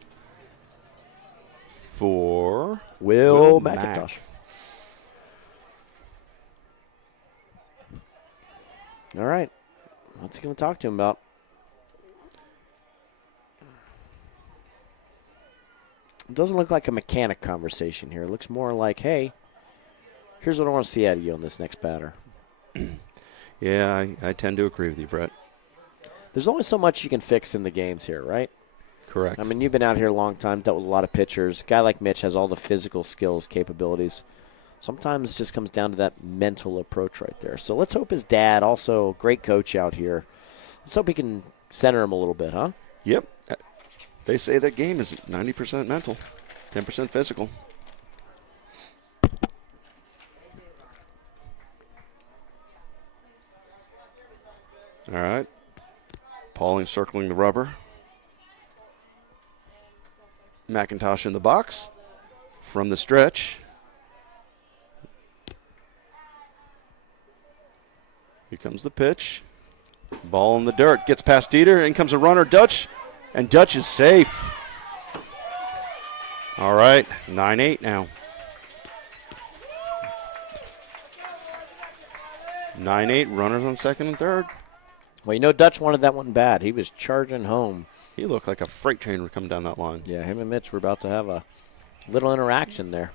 For Will Mac. McIntosh. All right. What's he going to talk to him about? It doesn't look like a mechanic conversation here. It looks more like, hey, here's what I want to see out of you on this next batter. Yeah, I tend to agree with you, Brett. There's only so much you can fix in the games here, right? Correct. I mean, you've been out here a long time, dealt with a lot of pitchers. A guy like Mitch has all the physical skills, capabilities. Sometimes it just comes down to that mental approach right there. So let's hope his dad, also great coach out here, let's hope he can center him a little bit, huh? Yep. They say that game is 90% mental, 10% physical. All right. Pauling circling the rubber. McIntosh in the box from the stretch. Here comes the pitch. Ball in the dirt. Gets past Dieter. In comes a runner, Dutch. And Dutch is safe. All right, 9-8 now. 9-8, runners on second and third. Well, you know Dutch wanted that one bad. He was charging home. He looked like a freight train would come down that line. Yeah, him and Mitch were about to have a little interaction there.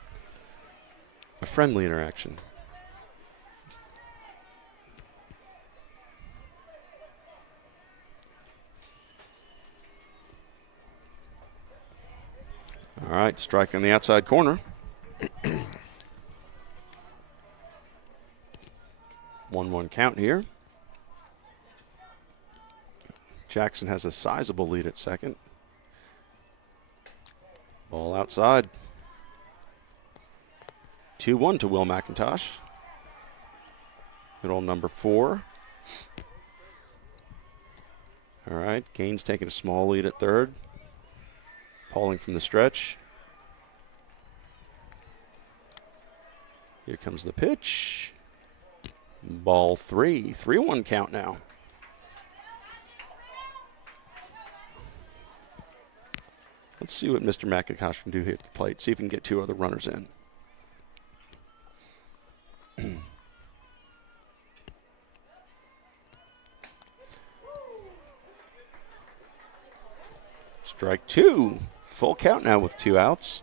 A friendly interaction. All right, strike on the outside corner. 1-1 count here. Jackson has a sizable lead at second. Ball outside. 2-1 to Will McIntosh. Good old number 4. All right, Gaines taking a small lead at third. Pauling from the stretch. Here comes the pitch. Ball 3. 3-1 count now. Let's see what Mr. McIntosh can do here at the plate. See if he can get 2 other runners in. Strike 2. Full count now with 2 outs.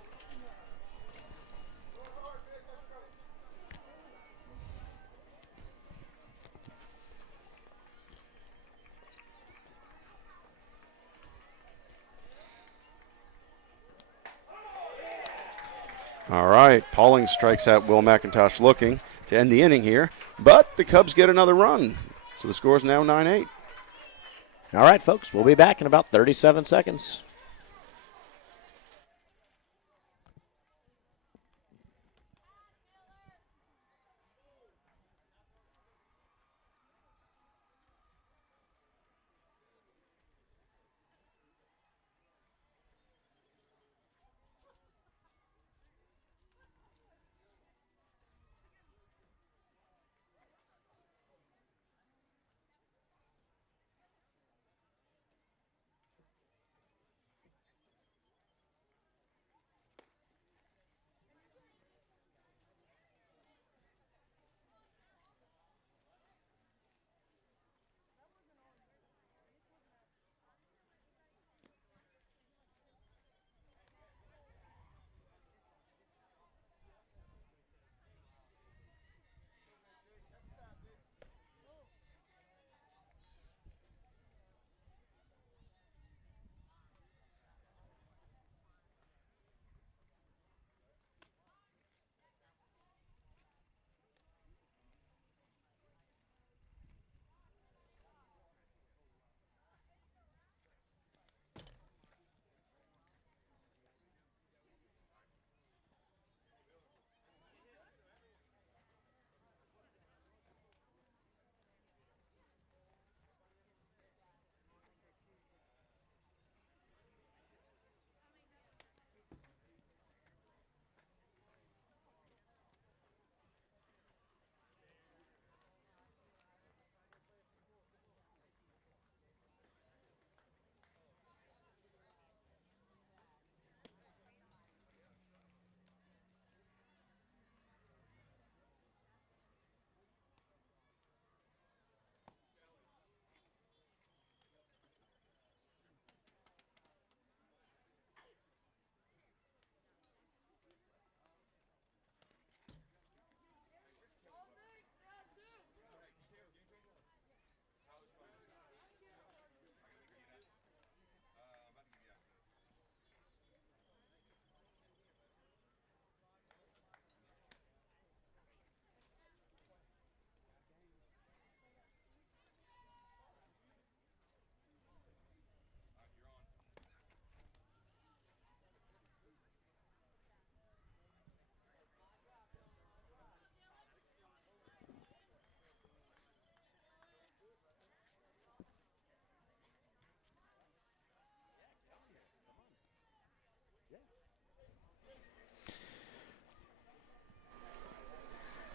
All right, Pauling strikes out Will McIntosh looking to end the inning here, but the Cubs get another run. So the score is now 9-8. All right, folks, we'll be back in about 37 seconds.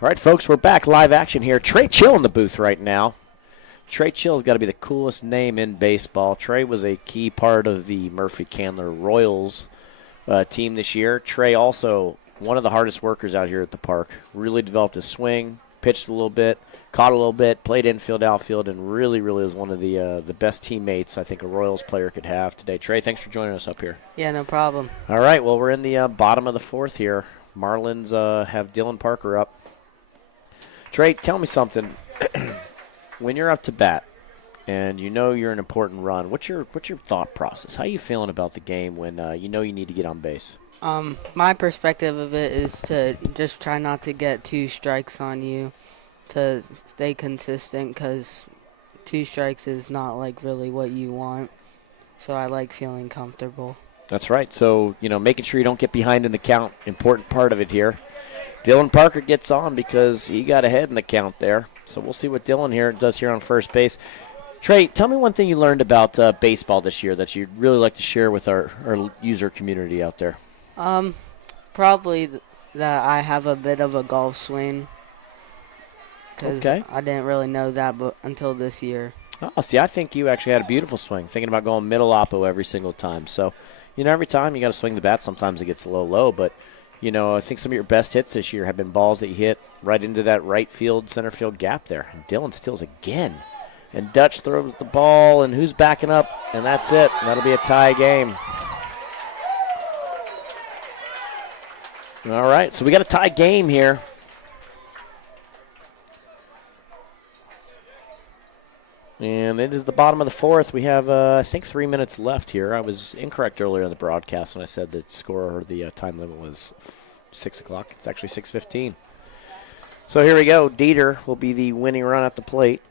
All right, folks, we're back live action here. Trey Chill in the booth right now. Trey Chill's got to be the coolest name in baseball. Trey was a key part of the Murphey Candler Royals team this year. Trey also one of the hardest workers out here at the park. Really developed his swing, pitched a little bit, caught a little bit, played infield, outfield, and really was one of the best teammates I think a Royals player could have today. Trey, thanks for joining us up here. Yeah, no problem. All right, well, we're in the bottom of the fourth here. Marlins have Dylan Parker up. Trey, tell me something. When you're up to bat and you know you're an important run, what's your thought process? How are you feeling about the game when you know you need to get on base? My perspective of it is to just try not to get 2 strikes on you, to stay consistent, because 2 strikes is not like really what you want. So I like feeling comfortable. That's right. So, making sure you don't get behind in the count, important part of it here. Dylan Parker gets on because he got ahead in the count there. So we'll see what Dylan here does here on first base. Trey, tell me one thing you learned about baseball this year that you'd really like to share with our user community out there. Probably that I have a bit of a golf swing. Because I didn't really know that until this year. Oh, see, I think you actually had a beautiful swing, thinking about going middle oppo every single time. So, every time you got to swing the bat. Sometimes it gets a little low, but I think some of your best hits this year have been balls that you hit right into that right field, center field gap there. And Dylan steals again. And Dutch throws the ball, and who's backing up? And that's it. That'll be a tie game. All right, so we got a tie game here. And it is the bottom of the fourth. We have, I think, 3 minutes left here. I was incorrect earlier in the broadcast when I said the score or the time limit was 6 o'clock. It's actually 6:15. So here we go. Dieter will be the winning run at the plate.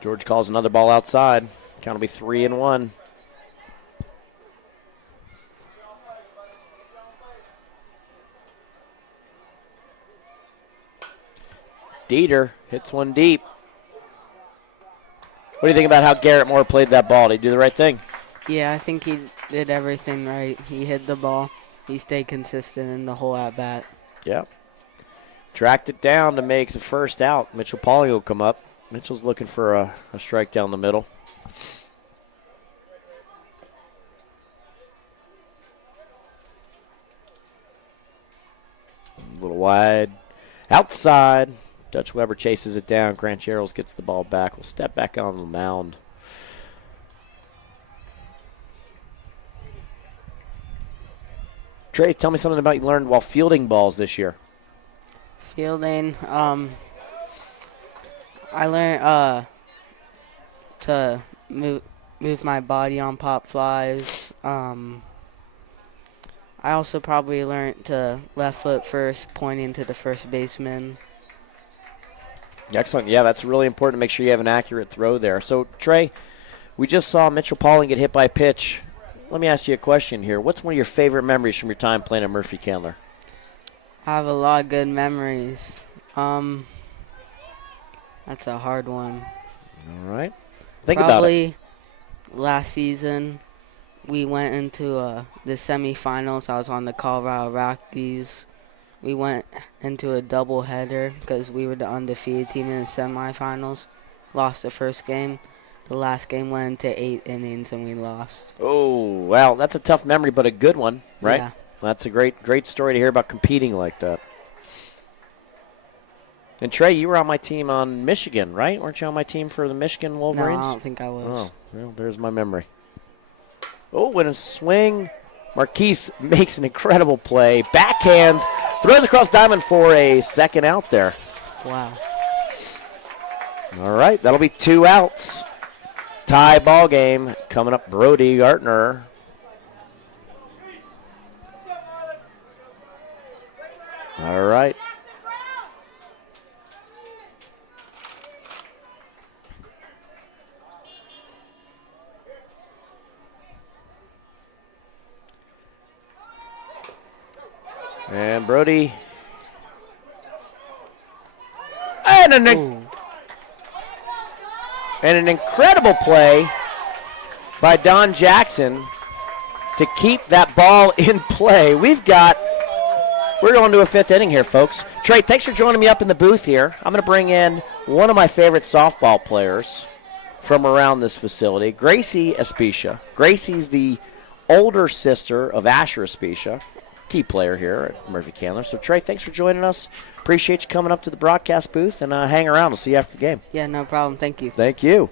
George calls another ball outside. Count will be 3-1. Dieter hits one deep. What do you think about how Garrett Moore played that ball? Did he do the right thing? Yeah, I think he did everything right. He hit the ball. He stayed consistent in the whole at-bat. Yeah. Tracked it down to make the first out. Mitchell Pauling will come up. Mitchell's looking for a strike down the middle. A little wide. Outside. Dutch Weber chases it down. Grant Gerald gets the ball back. We'll step back on the mound. Trey, tell me something about you learned while fielding balls this year. Fielding, I learned to move my body on pop flies. I also probably learned to left foot first, pointing to the first baseman. Excellent. Yeah, that's really important to make sure you have an accurate throw there. So, Trey, we just saw Mitchell Pauling get hit by a pitch. Let me ask you a question here. What's one of your favorite memories from your time playing at Murphey Candler? I have a lot of good memories. That's a hard one. All right. Think about it. Probably last season, we went into the semifinals. I was on the Colorado Rockies. We went into a doubleheader because we were the undefeated team in the semifinals. Lost the first game. The last game went into 8 innings and we lost. Oh, wow. That's a tough memory, but a good one, right? Yeah. That's a great story to hear about competing like that. And, Trey, you were on my team on Michigan, right? Weren't you on my team for the Michigan No, Wolverines? I don't think I was. Oh, well, there's my memory. Oh, and a swing. Marquise makes an incredible play. Backhands, throws across diamond for a second out there. Wow. All right, that'll be 2 outs. Tie ball game coming up. Brody Gartner. All right. And Brody. And an incredible play by Don Jackson to keep that ball in play. We're going to a 5th inning here, folks. Trey, thanks for joining me up in the booth here. I'm going to bring in one of my favorite softball players from around this facility, Gracie Especia. Gracie's the older sister of Asher Especia, key player here at Murphey Candler. So, Trey, thanks for joining us. Appreciate you coming up to the broadcast booth, and hang around. We'll see you after the game. Yeah, no problem. Thank you. Thank you.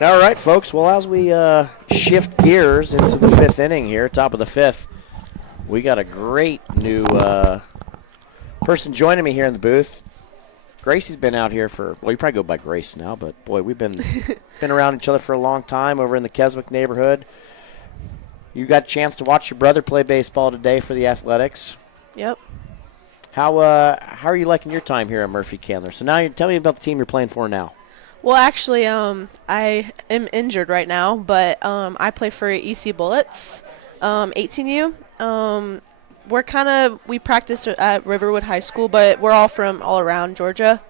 All right, folks. Well, as we shift gears into the 5th inning here, top of the 5th, we got a great new person joining me here in the booth. Gracie's been out here for, well, you probably go by Grace now, but, boy, we've been around each other for a long time over in the Keswick neighborhood. You got a chance to watch your brother play baseball today for the Athletics. Yep. How are you liking your time here at Murphey Candler? So now tell me about the team you're playing for now. Well, actually, I am injured right now, but I play for EC Bullets, 18U. We practice at Riverwood High School, but we're all from all around Georgia.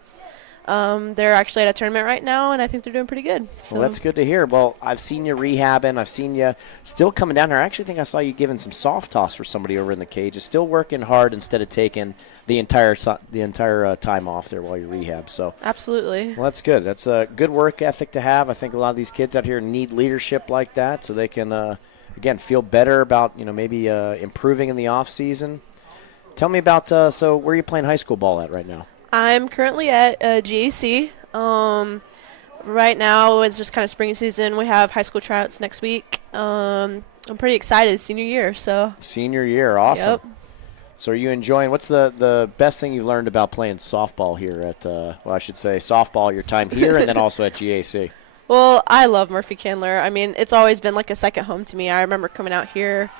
They're actually at a tournament right now, and I think they're doing pretty good. So. Well, that's good to hear. Well, I've seen you rehabbing. I've seen you still coming down here. I actually think I saw you giving some soft toss for somebody over in the cage. You're still working hard instead of taking the entire time off there while you rehab. So absolutely. Well, that's good. That's a good work ethic to have. I think a lot of these kids out here need leadership like that so they can, again, feel better about maybe improving in the off season. Tell me about so where are you playing high school ball at right now? I'm currently at GAC. Right now it's just kind of spring season. We have high school tryouts next week. I'm pretty excited. Senior year, so. Senior year, awesome. Yep. So are you enjoying, what's the best thing you've learned about playing softball here at, I should say softball, your time here and then also at GAC? Well, I love Murphey Candler. I mean, it's always been like a second home to me. I remember coming out here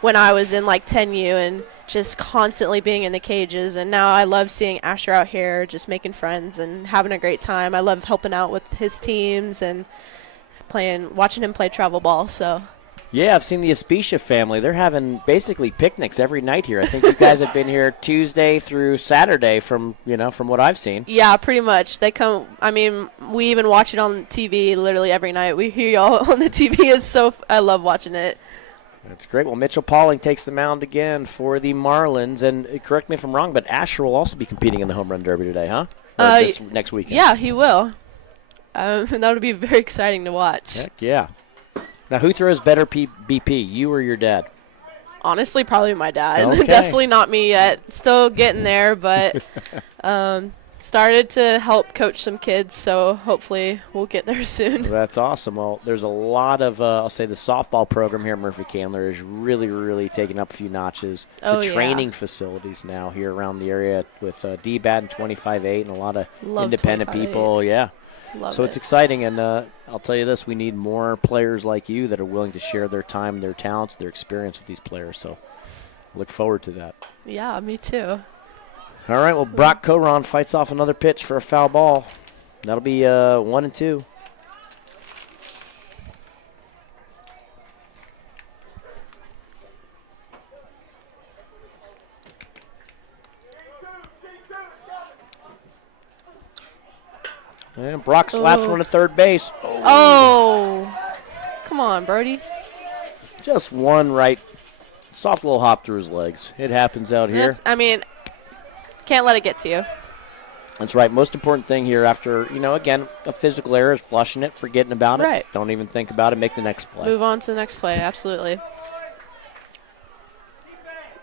when I was in like 10U and just constantly being in the cages. And now I love seeing Asher out here just making friends and having a great time. I love helping out with his teams and watching him play travel ball. So. Yeah, I've seen the Especia family. They're having basically picnics every night here. I think you guys have been here Tuesday through Saturday from what I've seen. Yeah, pretty much. They come, I mean, we even watch it on TV literally every night. We hear y'all on the TV. I love watching it. That's great. Well, Mitchell Pauling takes the mound again for the Marlins. And correct me if I'm wrong, but Asher will also be competing in the Home Run Derby today, huh? Or this next weekend. Yeah, he will. That would be very exciting to watch. Heck yeah. Now, who throws better BP, you or your dad? Honestly, probably my dad. Okay. Definitely not me yet. Still getting there, but started to help coach some kids, so hopefully we'll get there soon. That's awesome. Well, there's a lot of, I'll say the softball program here at Murphy Candler is really, really taking up a few notches. Oh, the training facilities now here around the area with DBAT and 25-8 and a lot of independent 25-8. people. Yeah. Love It's exciting, and I'll tell you this, we need more players like you that are willing to share their time, their talents, their experience with these players, so look forward to that. Yeah, me too. All right, well, Brock Coron fights off another pitch for a foul ball. That'll be 1-2. And Brock slaps one to third base. Oh, come on, Brody. Just one right. Soft little hop through his legs. It happens out here. Can't let it get to you. That's right. Most important thing here after, again, a physical error is flushing it, forgetting about it. Right. Don't even think about it. Make the next play. Move on to the next play, absolutely.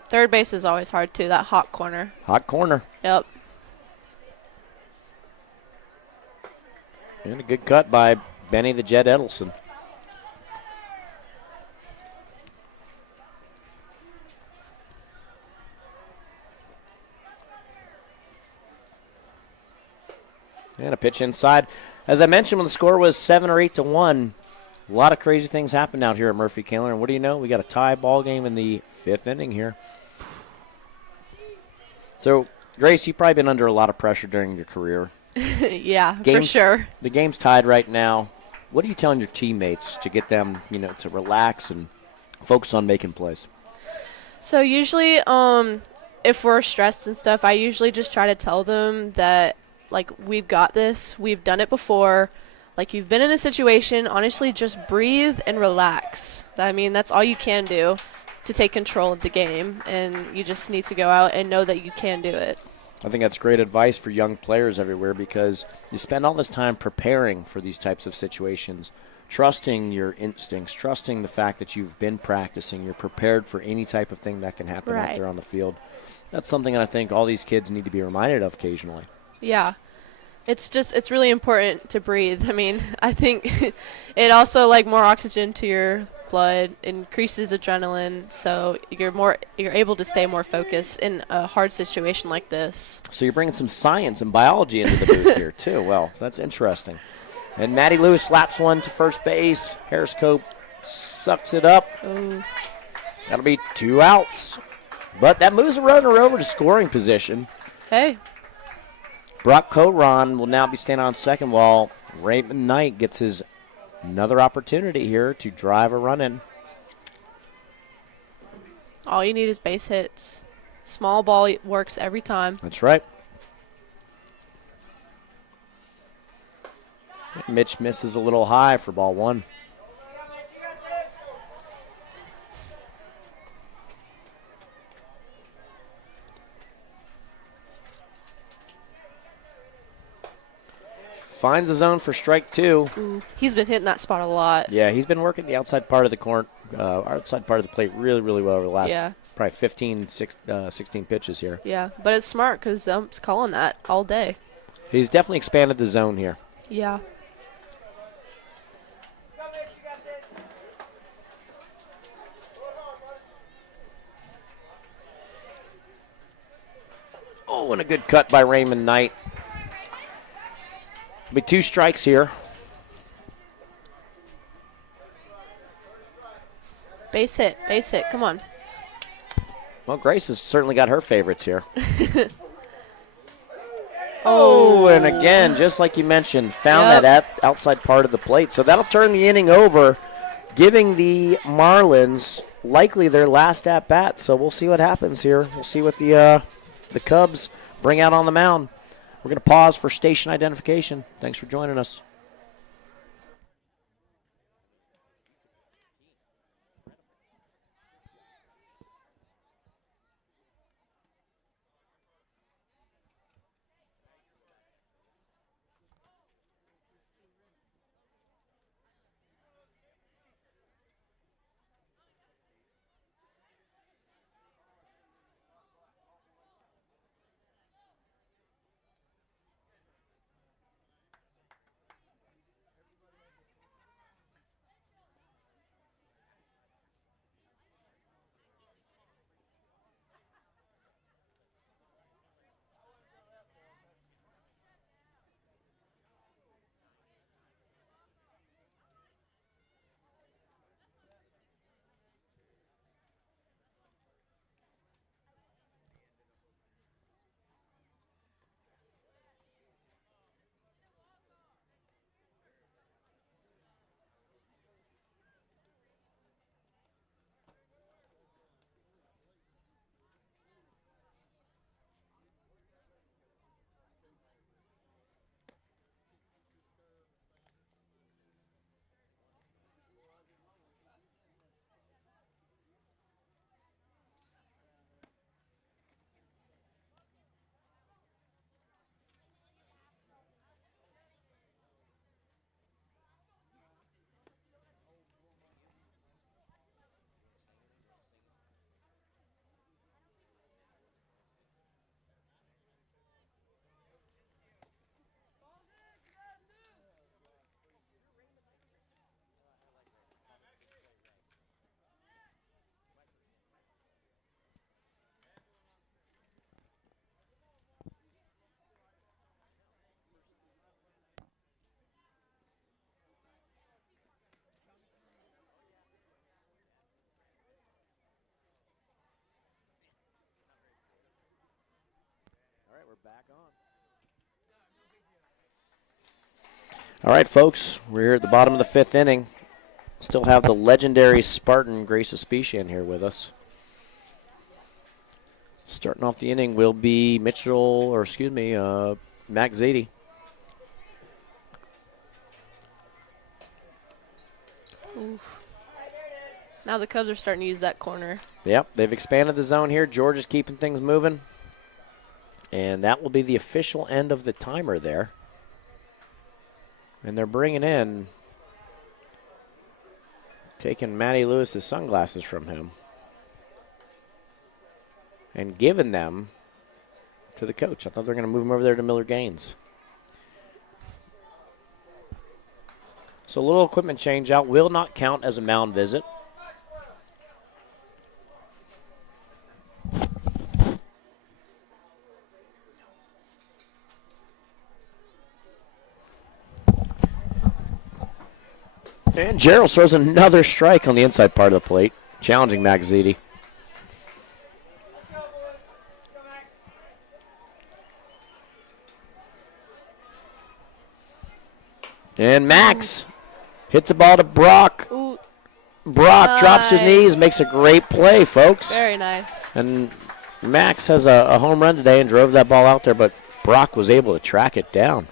Third base is always hard, too, that hot corner. Hot corner. Yep. And a good cut by Benny the Jet Edelson. And a pitch inside. As I mentioned, when the score was 7 or 8-1, a lot of crazy things happened out here at Murphy Candler. And what do you know? We got a tie ball game in the 5th inning here. So, Grace, you've probably been under a lot of pressure during your career. Yeah, for sure. The game's tied right now. What are you telling your teammates to get them, to relax and focus on making plays? So usually, if we're stressed and stuff, I usually just try to tell them that, like, we've got this. We've done it before. Like, you've been in a situation. Honestly, just breathe and relax. I mean, that's all you can do to take control of the game. And you just need to go out and know that you can do it. I think that's great advice for young players everywhere because you spend all this time preparing for these types of situations, trusting your instincts, trusting the fact that you've been practicing, you're prepared for any type of thing that can happen out there on the field. That's something I think all these kids need to be reminded of occasionally. Yeah. It's really important to breathe. I mean, I think it also, like, more oxygen to your blood increases adrenaline, so you're able to stay more focused in a hard situation like this. So you're bringing some science and biology into the booth here too. Well, that's interesting. And Maddie Lewis slaps one to first base. Harris Cope sucks it up. Ooh. That'll be 2 outs. But that moves a runner over to scoring position. Hey. Brock Coron will now be standing on second while Raymond Knight gets his another opportunity here to drive a run in. All you need is base hits. Small ball works every time. That's right. Mitch misses a little high for ball 1. Finds the zone for strike 2. Ooh, he's been hitting that spot a lot. Yeah, he's been working the outside part of the outside part of the plate really, really well over the last probably 16 pitches here. Yeah, but it's smart because the ump's calling that all day. He's definitely expanded the zone here. Yeah. Oh, and a good cut by Raymond Knight. Be 2 strikes here. Base hit, come on. Well, Grace has certainly got her favorites here. Oh, and again, just like you mentioned, found that outside part of the plate. So that'll turn the inning over, giving the Marlins likely their last at-bat. So we'll see what happens here. We'll see what the Cubs bring out on the mound. We're going to pause for station identification. Thanks for joining us. All right, we're back on. All right, folks, we're here at the bottom of the 5th inning. Still have the legendary Spartan Grace Especian here with us. Starting off the inning will be Max Zadie. Oof. Now the Cubs are starting to use that corner. Yep, they've expanded the zone here. George is keeping things moving. And that will be the official end of the timer there. And they're bringing in, taking Matty Lewis's sunglasses from him and giving them to the coach. I thought they were going to move him over there to Miller Gaines. So a little equipment change out will not count as a mound visit. And Gerald throws another strike on the inside part of the plate, challenging Max Zadie. And Max hits a ball to Brock. Ooh. Brock drops his knees, makes a great play, folks. Very nice. And Max has a home run today and drove that ball out there, but Brock was able to track it down.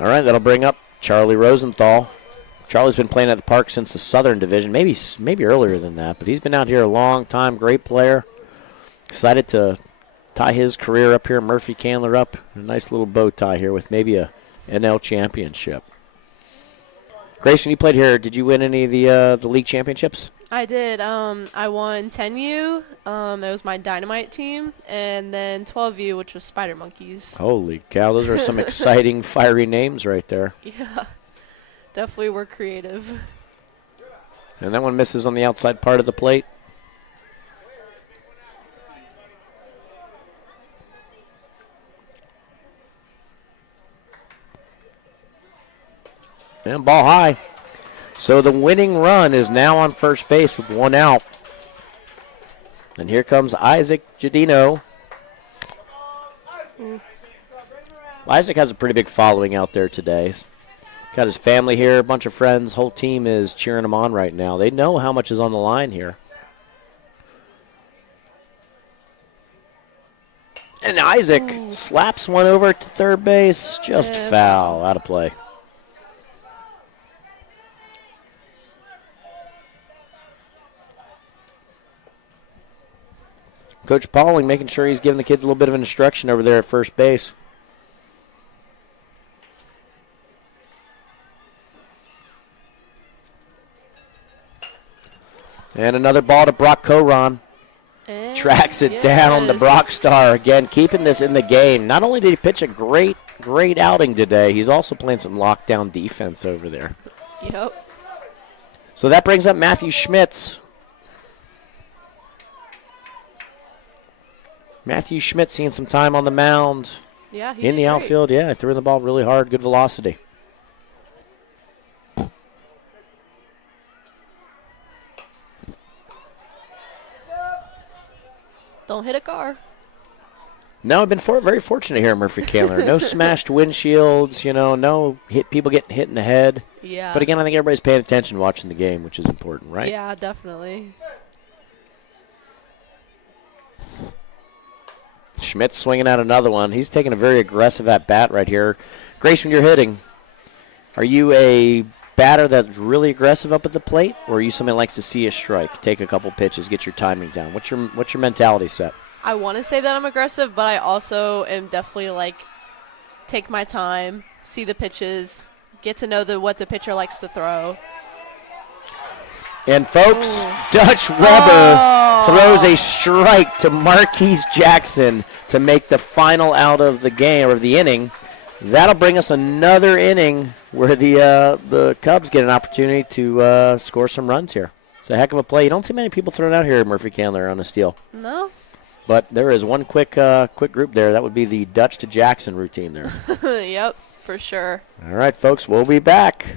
All right, that'll bring up Charlie Rosenthal. Charlie's been playing at the park since the Southern Division, maybe earlier than that, but he's been out here a long time, great player. Excited to tie his career up here, Murphey Candler up. A nice little bow tie here with maybe a NL championship. Grayson, you played here. Did you win any of the league championships? I did. I won 10U. That was my Dynamite team. And then 12U, which was Spider Monkeys. Holy cow, those are some exciting, fiery names right there. Yeah. Definitely were creative. And that one misses on the outside part of the plate. And ball high. So the winning run is now on first base with one out. And here comes Isaac Giardino. Isaac has a pretty big following out there today. Got his family here, a bunch of friends. Whole team is cheering him on right now. They know how much is on the line here. And Isaac slaps one over to third base. Just foul. Out of play. Coach Pauling making sure he's giving the kids a little bit of an instruction over there at first base. And another ball to Brock Coron. And Tracks it down. The Brock star again keeping this in the game. Not only did he pitch a great outing today, he's also playing some lockdown defense over there. Yep. So that brings up Matthew Schmitz. Matthew Schmidt seeing some time on the mound. Yeah, in the outfield. Yeah, threw the ball really hard, good velocity. Don't hit a car. No, I've been very fortunate here at Murphy Candler. No smashed windshields, no people getting hit in the head. Yeah. But again, I think everybody's paying attention watching the game, which is important, right? Yeah, definitely. Schmidt's swinging out another one. He's taking a very aggressive at-bat right here. Grace, when you're hitting, are you a batter that's really aggressive up at the plate, or are you somebody that likes to see a strike, take a couple pitches, get your timing down? What's your mentality set? I want to say that I'm aggressive, but I also am definitely take my time, see the pitches, get to know what the pitcher likes to throw. And folks, Dutch Weber throws a strike to Marquise Jackson to make the final out of the game, or the inning. That'll bring us another inning where the Cubs get an opportunity to score some runs here. It's a heck of a play. You don't see many people thrown out here at Murphy Candler on a steal. No. But there is one quick group there. That would be the Dutch to Jackson routine there. Yep, for sure. All right, folks, we'll be back.